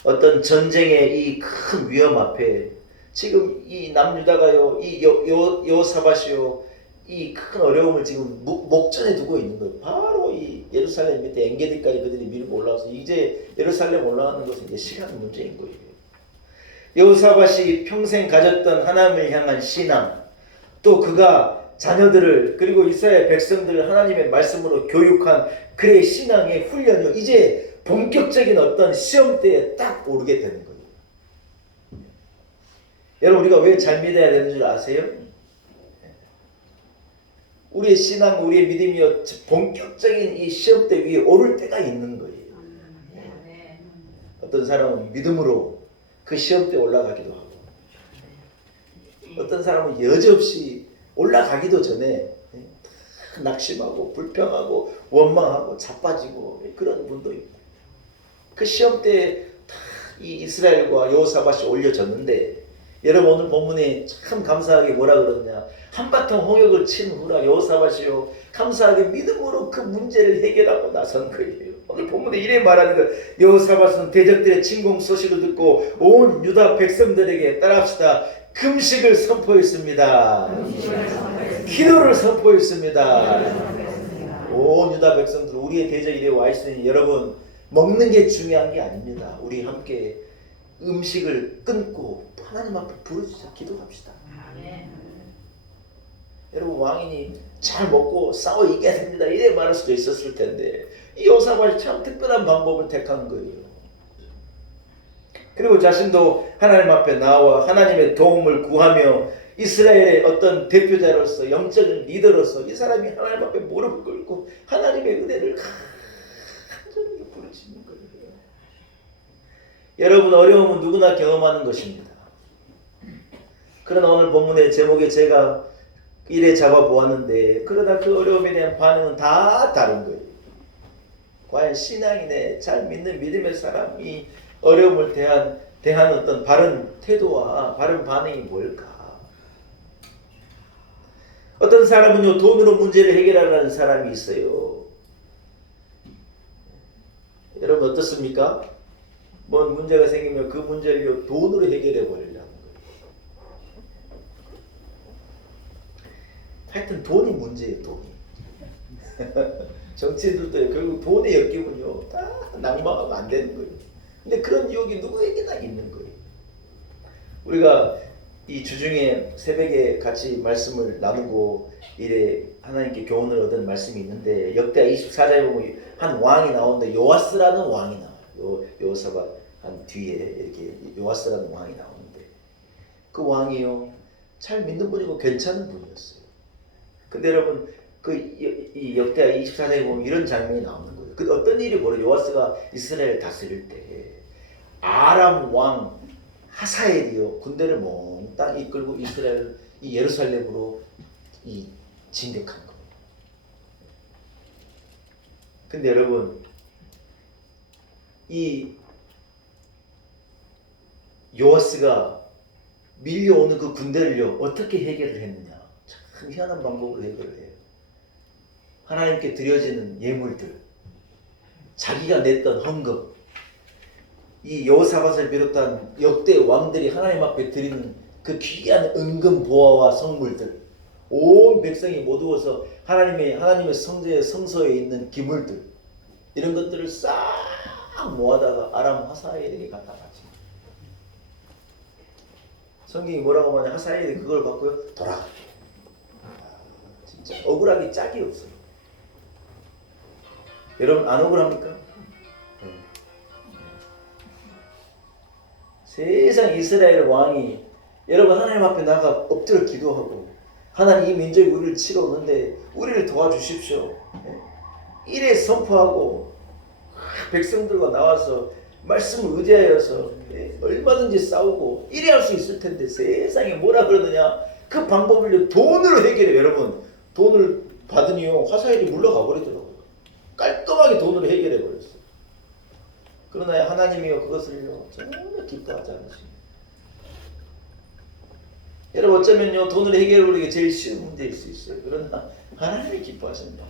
어떤 전쟁의 이 큰 위험 앞에 지금 이 남유다가요 이 여호사밧이요 이 큰 어려움을 지금 목전에 두고 있는 거예요. 바로 이 예루살렘 밑에 엔게디까지 그들이 밀고 올라와서 이제 예루살렘 올라가는 것은 이제 시간 문제인 거예요. 여호사밧이 평생 가졌던 하나님을 향한 신앙 또 그가 자녀들을 그리고 이스라엘 백성들을 하나님의 말씀으로 교육한 그의 신앙의 훈련이요 이제 본격적인 어떤 시험대에 딱 오르게 되는 거예요. 여러분 우리가 왜 잘 믿어야 되는 줄 아세요? 우리의 신앙 우리의 믿음이요 본격적인 이 시험대 위에 오를 때가 있는 거예요. 어떤 사람은 믿음으로 그 시험대에 올라가기도 하고 어떤 사람은 여지없이 올라가기도 전에 낙심하고 불평하고 원망하고 자빠지고 그런 분도 있고 그 시험 때 이 이스라엘과 여호사밧이 올려졌는데 여러분 오늘 본문에 참 감사하게 뭐라 그러느냐 한바탕 홍역을 친 후라 여호사밧이요 감사하게 믿음으로 그 문제를 해결하고 나선 거예요. 오늘 본문에 이래 말하는 거 여호사밧은 대적들의 침공 소식을 듣고 온 유다 백성들에게 따라합시다. 금식을 선포했습니다. 기도를 선포했습니다. 온 유다 백성들 우리의 대적 이래 와 있으니 여러분 먹는 게 중요한 게 아닙니다. 우리 함께 음식을 끊고 하나님 앞에 부르짖어 기도합시다. 여러분 왕인이 잘 먹고 싸워 이겨야 됩니다. 이래 말할 수도 있었을 텐데 이 여호사밧이 참 특별한 방법을 택한 거예요. 그리고 자신도 하나님 앞에 나와 하나님의 도움을 구하며 이스라엘의 어떤 대표자로서 영적인 리더로서 이 사람이 하나님 앞에 무릎을 꿇고 하나님의 은혜를 간절하게 부르짖는 거예요. 여러분 어려움은 누구나 경험하는 것입니다. 그러나 오늘 본문의 제목에 제가 이래 잡아보았는데 그러다 그 어려움에 대한 반응은 다 다른 거예요. 과연 신앙인의 잘 믿는 믿음의 사람이 어려움을 대한 어떤 바른 태도와 바른 반응이 뭘까? 어떤 어떤 사람은요 돈으로 문제를 해결하는 사람이 있어요. 여러분 어떻습니까? 뭔 문제가 생기면 그 문제를 돈으로 해결해 버리려는 거예요. 하여튼 돈이 문제예요. 돈이. 정치인들도 결국 돈에 엮이면요 다 낭망하면 안 되는 거예요. 근데 그런 유혹이 누구에게나 있는 거예요. 우리가 이 주중에 새벽에 같이 말씀을 나누고 이래 하나님께 교훈을 얻은 말씀이 있는데 역대 24장에 보면 한 왕이 나오는데 요아스라는 왕이 나와요. 여호사밧 한 뒤에 이렇게 요아스라는 왕이 나오는데 그 왕이요 잘 믿는 분이고 괜찮은 분이었어요. 근데 여러분 이 역대 24장에 보면 이런 장면이 나오는 거예요. 그 어떤 일이 벌어 요아스가 이스라엘을 다스릴 때 아람 왕 하사엘이요 군대를 몽땅 이끌고 이스라엘 이 예루살렘으로 이 진격한 거예요. 근데 여러분 이 요아스가 밀려오는 그 군대를요 어떻게 해결을 했느냐? 참 희한한 방법으로 해결을 해요. 하나님께 드려지는 예물들, 자기가 냈던 헌금, 이 여호사밧을 비롯한 역대 왕들이 하나님 앞에 드리는 그 귀한 은금 보화와 성물들, 온 백성이 모두어서 하나님의 성소에 있는 기물들, 이런 것들을 싹 모아다가 아람 하사엘에게 갖다 바칩니다. 성경이 뭐라고 말하냐? 하사엘이 그걸 갖고요 돌아가. 진짜 억울하기 짝이 없어요. 여러분 안 억울합니까? 세상 이스라엘 왕이 여러분 하나님 앞에 나가 엎드려 기도하고 하나님 이 민족이 우리를 치러 오는데 우리를 도와주십시오. 이래 선포하고 백성들과 나와서 말씀을 의지하여서 얼마든지 싸우고 이래 할 수 있을 텐데 세상에 뭐라 그러느냐? 그 방법을 돈으로 해결해요. 여러분 돈을 받으니요 하사엘이 물러가 버리더라고요. 깔끔하게 돈으로 해결해 버렸어요. 그러나 하나님이요 그것을요 전혀 기뻐하지 않으십니다. 여러분 어쩌면요 돈을 해결하는 게 제일 쉬운 문제일 수 있어요. 그러나 하나님이 기뻐하신다.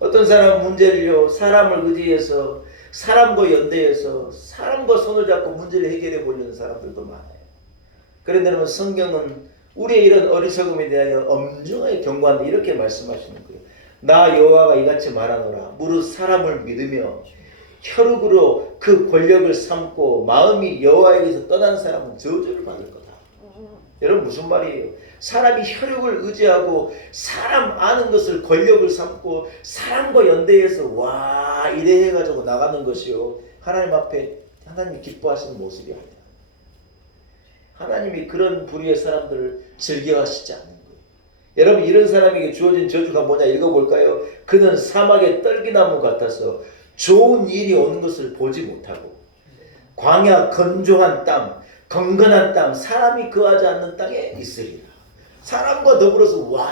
어떤 사람은 문제를요 사람을 의지해서 사람과 연대해서 사람과 손을 잡고 문제를 해결해 보려는 사람들도 많아요. 그런데 여러분 성경은 우리의 이런 어리석음에 대하여 엄중하게 경고하는데 이렇게 말씀하시는 거예요. 나 여호와가 이같이 말하노라. 무릇 사람을 믿으며 혈육으로 그 권력을 삼고 마음이 여호와에게서 떠난 사람은 저주를 받을 거다. 여러분 무슨 말이에요? 사람이 혈육을 의지하고 사람 아는 것을 권력을 삼고 사람과 연대해서 와 이래 해가지고 나가는 것이요 하나님 앞에 하나님이 기뻐하시는 모습이 아니야. 하나님이 그런 부류의 사람들을 즐겨하시지 않는 거예요. 여러분 이런 사람에게 주어진 저주가 뭐냐 읽어볼까요? 그는 사막의 떨기나무 같아서 좋은 일이 오는 것을 보지 못하고 광야 건조한 땅 건건한 땅 사람이 거하지 않는 땅에 있으리라. 사람과 더불어서 와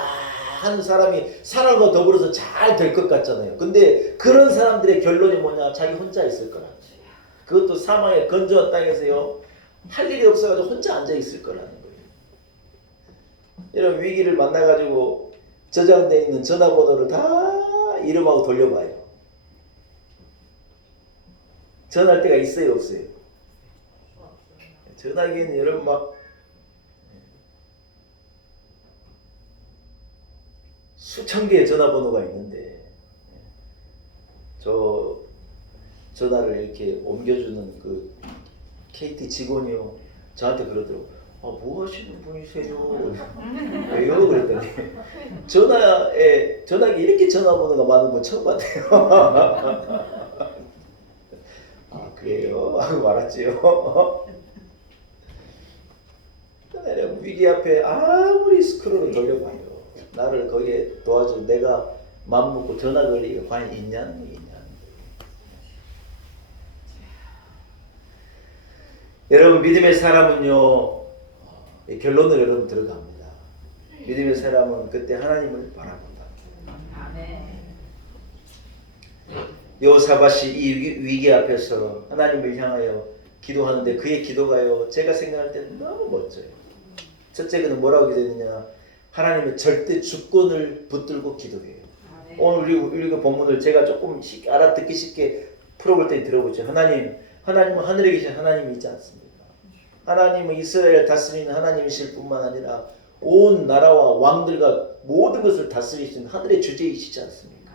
하는 사람이 사람과 더불어서 잘 될 것 같잖아요. 근데 그런 사람들의 결론이 뭐냐? 자기 혼자 있을 거라는 거예요. 그것도 사막의 건조한 땅에서요 할 일이 없어가지고 혼자 앉아 있을 거라는 거예요. 여러분 위기를 만나가지고 저장되어 있는 전화번호를 다 이름하고 돌려봐요. 전화할 때가 있어요 없어요? 전화기에는 여러분 막 수천 개의 전화번호가 있는데 저 전화를 이렇게 옮겨주는 그 KT 직원이요 저한테 그러더라고요. 아, 뭐 하시는 분이세요? 왜요? 그랬더니 전화기 이렇게 전화번호가 많은 건 처음 봤대요. 아 그래요? 하고 말았지요. 위기 앞에 아무리 스크롤을 돌려봐요. 나를 거기에 도와줄 내가 맘먹고 전화 걸리기가 과연 있냐는 거예요. 여러분 믿음의 사람은요 결론을 여러분 들어갑니다. 믿음의 사람은 그때 하나님을 바라본다. 여호사밧이 이 위기 앞에서 하나님을 향하여 기도하는데 그의 기도가요 제가 생각할 때는 너무 멋져요. 첫째 그는 뭐라고 기도했느냐? 하나님의 절대 주권을 붙들고 기도해요. 오늘 우리가 본문을 제가 조금 알아듣기 쉽게 풀어볼 때 들어보죠. 하나님은 하늘에 계신 하나님이지 않습니까? 하나님은 이스라엘 다스리는 하나님이실 뿐만 아니라 온 나라와 왕들과 모든 것을 다스리시는 하늘의 주제이시지 않습니까?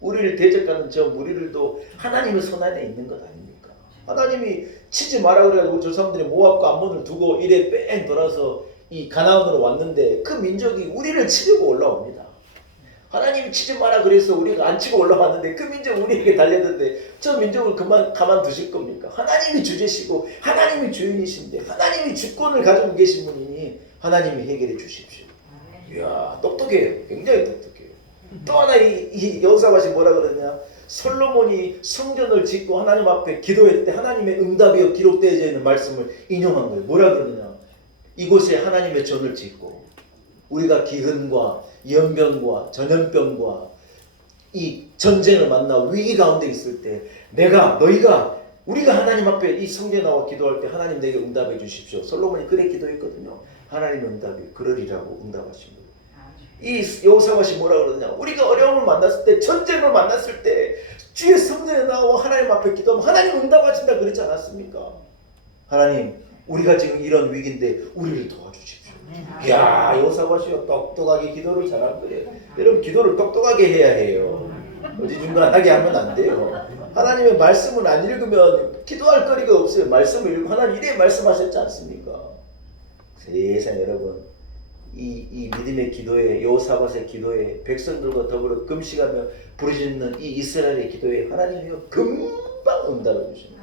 우리를 대적하는 저 무리들도 하나님의 손 안에 있는 것 아닙니까? 하나님이 치지 마라 그래가지고 저 사람들이 모압과 암몬을 두고 이래 뺑 돌아서 이 가나안으로 왔는데 그 민족이 우리를 치려고 올라옵니다. 하나님이 치지 마라 그래서 우리가 안 치고 올라왔는데 그 민족 우리에게 달렸는데 저 민족을 가만 두실 겁니까? 하나님이 주제시고 하나님이 주인이신데 하나님이 주권을 가지고 계신 분이니 하나님이 해결해 주십시오. 이야, 똑똑해요. 굉장히 똑똑해요. 또 하나 이 여호사밧이 뭐라 그러냐? 솔로몬이 성전을 짓고 하나님 앞에 기도했을 때 하나님의 응답이 기록되어 있는 말씀을 인용한 거예요. 뭐라 그러냐? 이곳에 하나님의 전을 짓고 우리가 기근과 연병과 전염병과 이 전쟁을 만나 위기 가운데 있을 때 우리가 하나님 앞에 이 성전에 나와 기도할 때 하나님 내게 응답해 주십시오. 솔로몬이 그래 기도했거든요. 하나님의 응답이 그러리라고 응답하신 거예요. 이 여호사밧이 뭐라 그러냐? 우리가 어려움을 만났을 때, 전쟁을 만났을 때 주의 성전에 나와 하나님 앞에 기도하면 하나님 응답하신다 그랬지 않았습니까? 하나님, 우리가 지금 이런 위기인데 우리를 도와주십시오. 이야, 여호사밧이 똑똑하게 기도를 잘한 거예요. 여러분, 기도를 똑똑하게 해야 해요. 어지중간하게 하면 안 돼요. 하나님의 말씀을 안 읽으면 기도할 거리가 없어요. 말씀을 읽고 하나님 이래 말씀하셨지 않습니까? 세상 여러분, 이 믿음의 기도에, 여호사밧의 기도에, 백성들과 더불어 금식하며 부르짖는 이 이스라엘의 기도에 하나님이 금방 응답해 주십니다.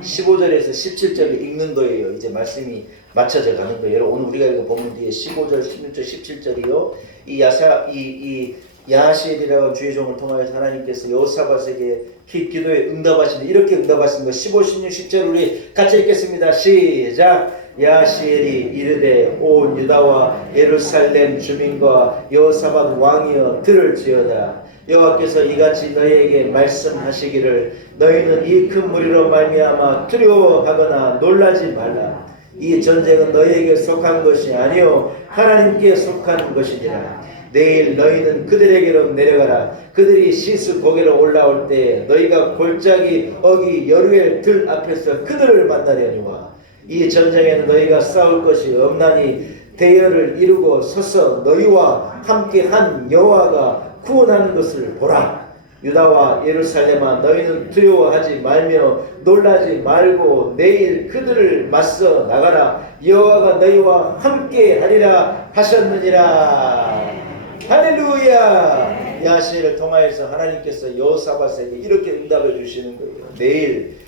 15절에서 17절을 읽는 거예요. 이제 말씀이 맞춰져 가는 거예요. 오늘 우리가 이거 보면 뒤에 15절, 16절, 17절이요. 이 야하시엘이라는 주의 종을 통하여서 하나님께서 여호사밧에게 기도에 응답하시는, 이렇게 응답하시는 거 15, 16, 17절 우리 같이 읽겠습니다. 시작. 야하시엘이 이르되 온 유다와 예루살렘 주민과 여호사밧 왕이여 들을지어다. 여호와께서 이같이 너희에게 말씀하시기를 너희는 이 큰 무리로 말미암아 두려워하거나 놀라지 말라. 이 전쟁은 너희에게 속한 것이 아니요 하나님께 속한 것이니라. 내일 너희는 그들에게로 내려가라. 그들이 시스 고개로 올라올 때 너희가 골짜기 어기 여루엘 들 앞에서 그들을 만나려니와 이 전쟁에는 너희가 싸울 것이 없나니 대열을 이루고 서서 너희와 함께 한 여호와가 구원하는 것을 보라. 유다와 예루살렘아 너희는 두려워하지 말며 놀라지 말고 내일 그들을 맞서 나가라. 여호와가 너희와 함께 하리라 하셨느니라. 할렐루야. 야시엘을 통하여서 하나님께서 여호사밧에게 이렇게 응답해 주시는 거예요. 내일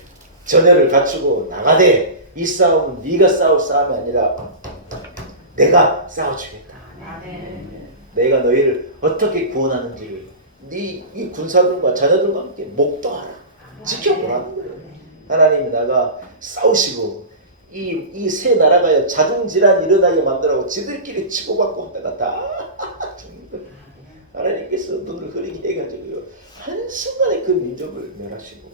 전열을 갖추고 나가되 이 싸움은 네가 싸울 싸움이 아니라 내가 싸워주겠다. 내가 너희를 어떻게 구원하는지를 이 군사들과 자녀들과 함께 목도하라. 지켜보라는 거예요. 하나님이 나가 싸우시고 이 세 나라가 자중질환 일어나게 만들라고 지들끼리 치고받고 하다가 다 죽는 거예요. 하나님께서 눈을 흐리게 해가지고요. 한순간에 그 민족을 멸하시고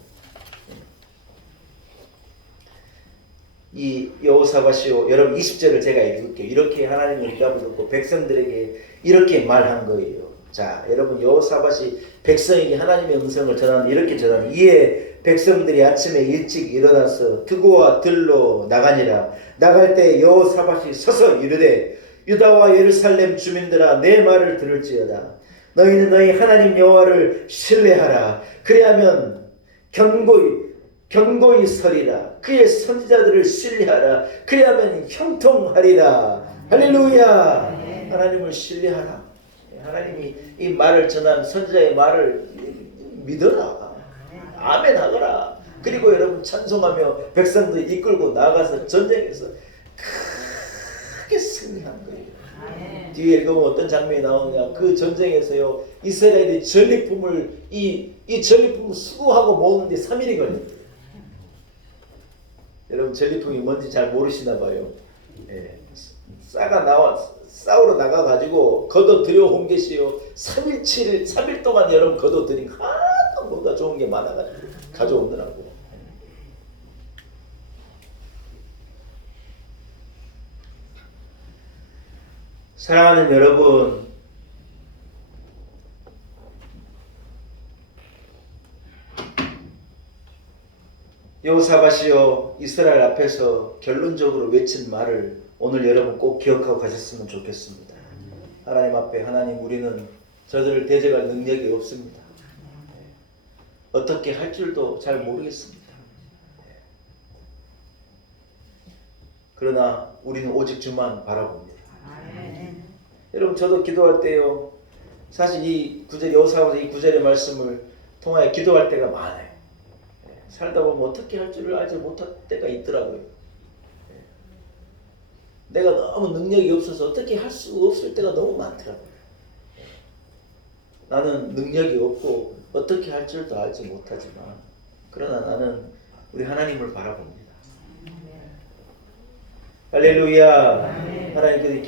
이 여호사밧이요. 여러분 20절을 제가 읽을게요. 이렇게 하나님의 응답을 듣고 백성들에게 이렇게 말한 거예요. 자, 여러분 여호사밧이 백성에게 하나님의 음성을 전하는 이렇게 전하는 이에 백성들이 아침에 일찍 일어나서 드고와 들로 나가니라. 나갈 때 여호사밧이 서서 이르되 유다와 예루살렘 주민들아 내 말을 들을지어다. 너희는 너희 하나님 여호와를 신뢰하라. 그리하면 견고히 서리라. 그의 선지자들을 신뢰하라. 그리하면 형통하리라. 할렐루야. 하나님을 신뢰하라. 하나님이 이 말을 전한 선지자의 말을 믿어라. 아멘 하거라. 그리고 여러분 찬송하며 백성들 이끌고 나가서 전쟁에서 크게 승리한 거예요. 뒤에 읽으면 어떤 장면이 나오느냐. 그 전쟁에서요 이스라엘이 전리품을 이 전리품을 수거하고 모으는데 3일이 걸렸대요. 여러분 전리품이 뭔지 잘 모르시나 봐요. 예. 싸우러 나가가지고 걷어 들여온 것이요 3일 동안 여러분 걷어 들인 하도 뭔가 좋은 게 많아가지고 가져오느라고. 사랑하는 여러분, 여호사밧이여 이스라엘 앞에서 결론적으로 외친 말을 오늘 여러분 꼭 기억하고 가셨으면 좋겠습니다. 하나님 앞에 하나님 우리는 저들을 대적할 능력이 없습니다. 어떻게 할 줄도 잘 모르겠습니다. 그러나 우리는 오직 주만 바라봅니다. 여러분 저도 기도할 때요. 사실 이 구절 여호사밧 이 구절의 말씀을 통하여 기도할 때가 많아요. 살다 보면 어떻게 할 줄을 알지 못할 때가 있더라고요. 내가 너무 능력이 없어서 어떻게 할 수 없을 때가 너무 많더라고요. 나는 능력이 없고 어떻게 할 줄도 알지 못하지만 그러나 나는 우리 하나님을 바라봅니다. 할렐루야. 하나님께서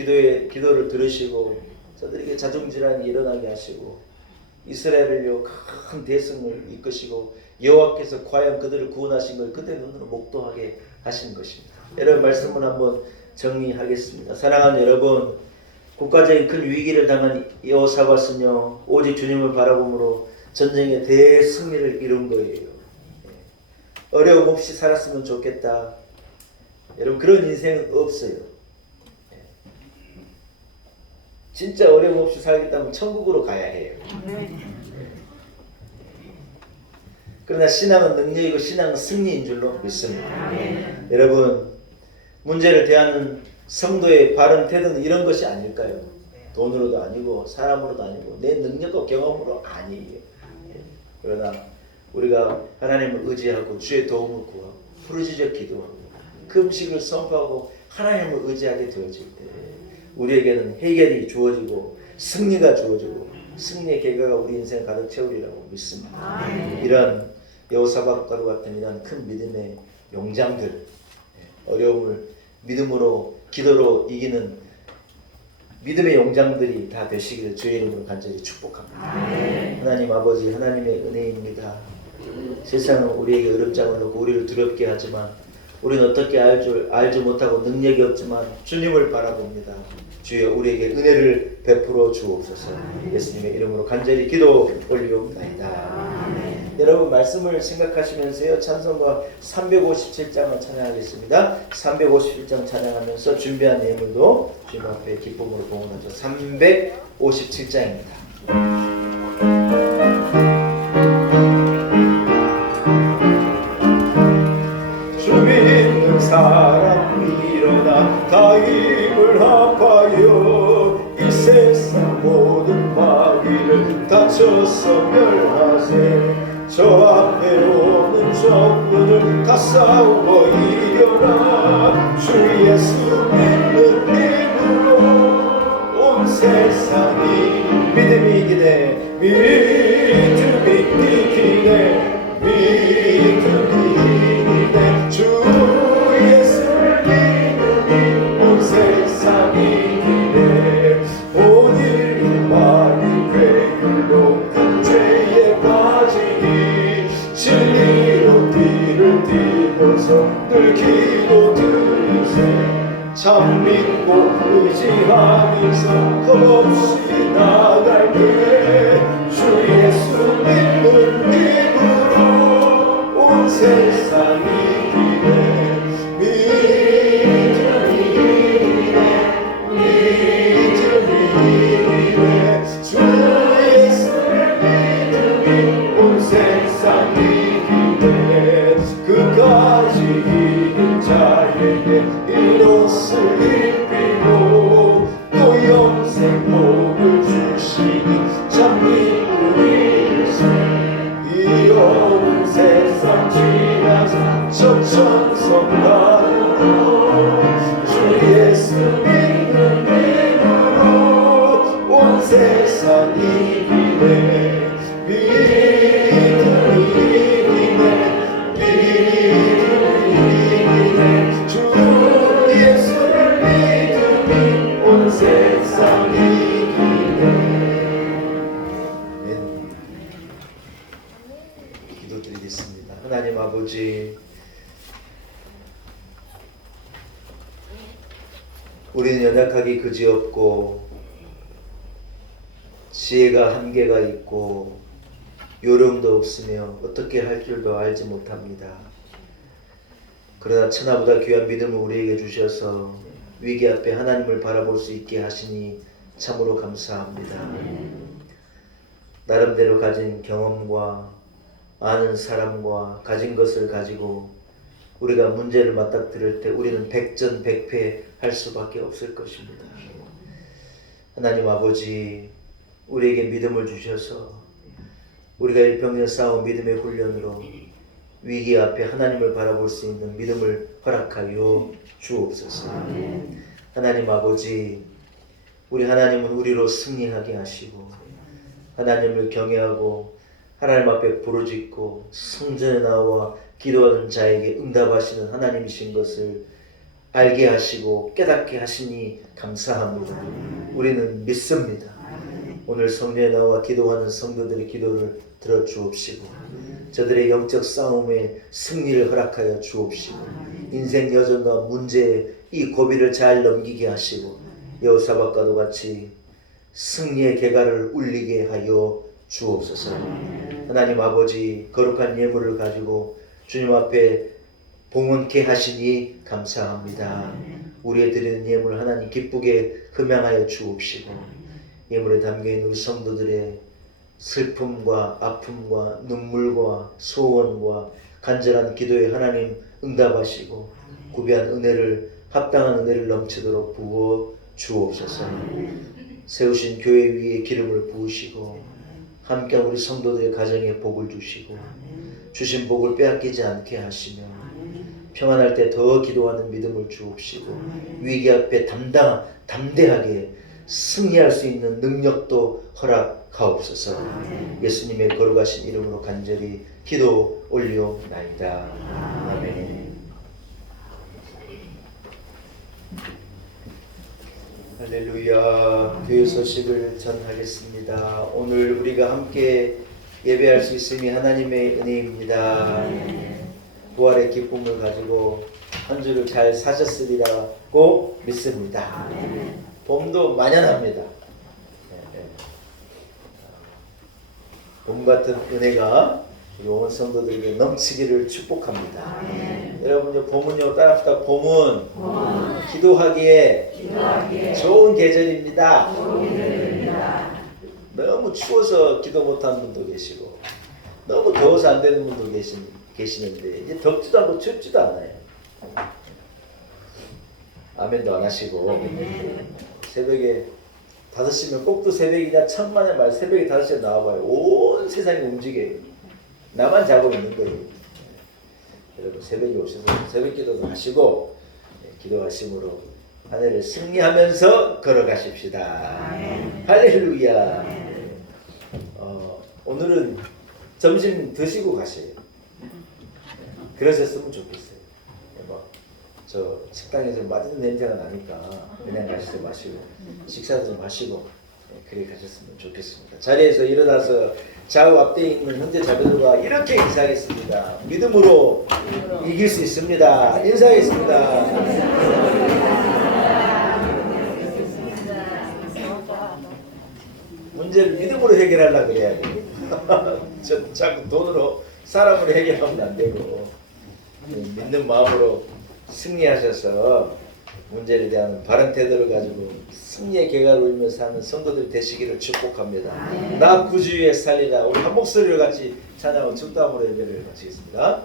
기도를 들으시고 저들에게 자중질환이 일어나게 하시고 이스라엘을요 큰 대승을 이끄시고 여호와께서 과연 그들을 구원하신 걸 그들 눈으로 목도하게 하신 것입니다. 여러분 말씀을 한번 정리하겠습니다. 사랑하는 여러분, 국가적인 큰 위기를 당한 여호사밧은요 오직 주님을 바라봄으로 전쟁의 대승리를 이룬 거예요. 어려움 없이 살았으면 좋겠다. 여러분 그런 인생은 없어요. 진짜 어려움 없이 살겠다면 천국으로 가야 해요. 그러나 신앙은 능력이고 신앙은 승리인 줄로 믿습니다. 여러분 문제를 대하는 성도의 바른 태도는 이런 것이 아닐까요? 돈으로도 아니고 사람으로도 아니고 내 능력과 경험으로 아니에요. 그러나 우리가 하나님을 의지하고 주의 도움을 구하고 부르짖어 기도하고 금식을 선포하고 하나님을 의지하게 되어질 때 우리에게는 해결이 주어지고 승리가 주어지고 승리의 계가가 우리 인생을 가득 채우리라고 믿습니다. 이런 여호사밧과 같은 이런 큰 믿음의 용장들, 어려움을 믿음으로 기도로 이기는 믿음의 용장들이 다 되시기를 주의 이름으로 간절히 축복합니다. 하나님 아버지 하나님의 은혜입니다. 세상은 우리에게 어렵장을 놓고 우리를 두렵게 하지만 우리는 어떻게 알지 못하고 능력이 없지만 주님을 바라봅니다. 주여 우리에게 은혜를 베풀어 주옵소서. 예수님의 이름으로 간절히 기도 올리옵나이다. 여러분 말씀을 생각하시면서요 찬송가 357장을 찬양하겠습니다. 357장 찬양하면서 준비한 예물도 주님 앞에 기쁨으로 봉헌하죠. 357장입니다. 사람 일어나 다 힘을 합하여 이 세상 모든 마귀를 다쳐서 멸하세. 저 앞에 오는 적군을 다 싸우고 이겨라. 주 예수 믿는 힘으로 온 세상이 믿음이 이기네 믿음이 이기네 믿음이 이기네 주 예수를 믿으니 온 세상이 이기네. 오늘 이 많이 괴율로 큰 죄에 빠지니 진리로 뒤를 띠고서 늘 기도 드리세. 참 믿고 의지하면서 겁없이 나갈 때 주 예수 믿는 힘으로 온 세상이 이기네 믿음이 이기네 주 예수를 믿으니 온 세상이 이기네. 그까지 이긴 자에게 이 옷을 입히고 또 영생 복을 주시니 참 기쁘리세. 이 온 세상 지나서 저 천성만으로 주 예수 믿는 힘으로 온 세상 이기네 믿음이 이기네 믿음이 주 예수를 믿으니 온 세상 이기네. 기도드리겠습니다. 하나님 아버지 우리는 생각하기 그지없고 지혜가 한계가 있고 요령도 없으며 어떻게 할 줄도 알지 못합니다. 그러나 천하보다 귀한 믿음을 우리에게 주셔서 위기 앞에 하나님을 바라볼 수 있게 하시니 참으로 감사합니다. 나름대로 가진 경험과 아는 사람과 가진 것을 가지고 우리가 문제를 맞닥뜨릴 때 우리는 백전백패 할 수밖에 없을 것입니다. 하나님 아버지, 우리에게 믿음을 주셔서 우리가 일평생 쌓아온 믿음의 훈련으로 위기 앞에 하나님을 바라볼 수 있는 믿음을 허락하여 주옵소서. 하나님 아버지, 우리 하나님은 우리로 승리하게 하시고 하나님을 경외하고 하나님 앞에 부르짖고 성전에 나와 기도하는 자에게 응답하시는 하나님이신 것을 알게 하시고 깨닫게 하시니 감사합니다. 우리는 믿습니다. 오늘 성전에 나와 기도하는 성도들의 기도를 들어주옵시고 저들의 영적 싸움에 승리를 허락하여 주옵시고 인생 여정과 문제의 이 고비를 잘 넘기게 하시고 여호사밧과도 같이 승리의 개가를 울리게 하여 주옵소서. 하나님 아버지, 거룩한 예물을 가지고 주님 앞에 봉헌케 하시니 감사합니다. 우리의 드리는 예물 하나님 기쁘게 흠양하여 주옵시고 예물에 담겨있는 우리 성도들의 슬픔과 아픔과 눈물과 소원과 간절한 기도에 하나님 응답하시고 구비한 은혜를 합당한 은혜를 넘치도록 부어 주옵소서. 세우신 교회 위에 기름을 부으시고 함께 우리 성도들의 가정에 복을 주시고 주신 복을 빼앗기지 않게 하시며 평안할 때 더 기도하는 믿음을 주옵시고 위기 앞에 담대하게 승리할 수 있는 능력도 허락하옵소서. 예수님의 거룩하신 이름으로 간절히 기도 올리옵나이다. 아멘. 할렐루야. 교회 소식을 전하겠습니다. 오늘 우리가 함께 예배할 수 있음이 하나님의 은혜입니다. 부활의 기쁨을 가지고 한 주를 잘 사셨으리라고 믿습니다. 봄도 만연합니다. 봄 같은 은혜가 우리 온 성도들에게 넘치기를 축복합니다. 여러분요, 봄은요, 따라합시다. 봄은 기도하기에 좋은 계절입니다. 너무 추워서 기도 못하는 분도 계시고 너무 더워서 안 되는 분도 계시는데 이제 덥지도 않고 춥지도 않아요. 아멘도 안 하시고 새벽에 5시면 꼭두 새벽이냐 천만의 말 새벽에 5시에 나와봐요. 온 세상이 움직여요. 나만 자고 있는 거예요. 여러분 새벽에 오셔서 새벽 기도도 하시고 기도하심으로 한 해를 승리하면서 걸어가십시다. 할렐루야. 오늘은 점심 드시고 가세요. 그러셨으면 좋겠어요. 저 식당에서 맛있는 냄새가 나니까 그냥 가시지 마시고 식사도 좀 하시고 그렇게 가셨으면 좋겠습니다. 자리에서 일어나서 좌우 앞뒤에 있는 형제 자매들과 이렇게 인사하겠습니다. 믿음으로 이길 수 있습니다. 인사하겠습니다. 문제를 믿음으로 해결하려고 그래야 돼. 자꾸 돈으로 사람으로 해결하면 안 되고 믿는 마음으로 승리하셔서 문제에 대한 바른 태도를 가지고 승리의 개가를 울면서 사는 성도들 되시기를 축복합니다. 나 구주위에 살리라. 우리 한 목소리로 같이 찬양하고 축도함으로 예배를 마치겠습니다.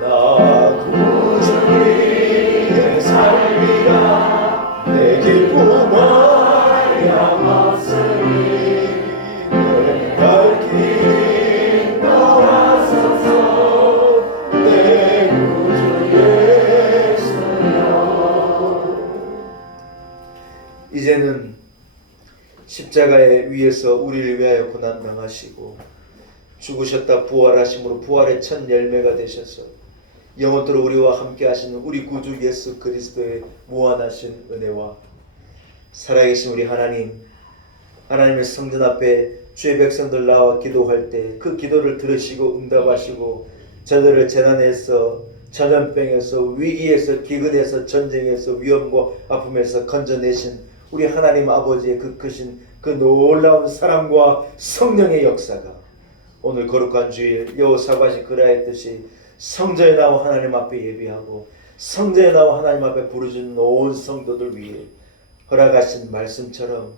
나 구주위에 살리라. 내 기쁨을 양하으니 갈 길 나와서서 내 구주 예수여. 이제는 십자가의 위에서 우리를 위하여 고난 당하시고 죽으셨다 부활하심으로 부활의 첫 열매가 되셔서 영원토록 우리와 함께 하시는 우리 구주 예수 그리스도의 무한하신 은혜와 살아계신 우리 하나님의 성전 앞에 주의 백성들 나와 기도할 때 그 기도를 들으시고 응답하시고 저들을 재난에서 전염병에서 위기에서 기근에서 전쟁에서 위험과 아픔에서 건져내신 우리 하나님 아버지의 그 크신 그 놀라운 사랑과 성령의 역사가 오늘 거룩한 주일 여호사밧이 그라했듯이 성전에 나와 하나님 앞에 예배하고 성전에 나와 하나님 앞에 부르짖는 온 성도들 위해 허락하신 말씀처럼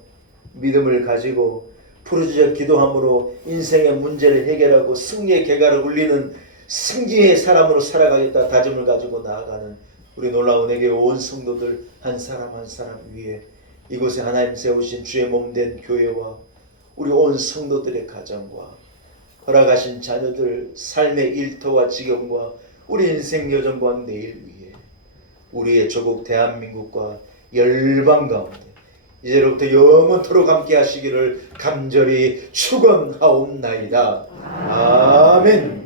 믿음을 가지고 부르짖어 기도함으로 인생의 문제를 해결하고 승리의 개가를 울리는 승리의 사람으로 살아가겠다 다짐을 가지고 나아가는 우리 놀라운 은혜의 온 성도들 한 사람 한 사람 위에 이곳에 하나님 세우신 주의 몸된 교회와 우리 온 성도들의 가정과 허락하신 자녀들 삶의 일터와 지경과 우리 인생 여정과 내일 위해 우리의 조국 대한민국과 열방 가운데 이제로부터 영원토록 함께 하시기를 간절히 축원하옵나이다. 아멘.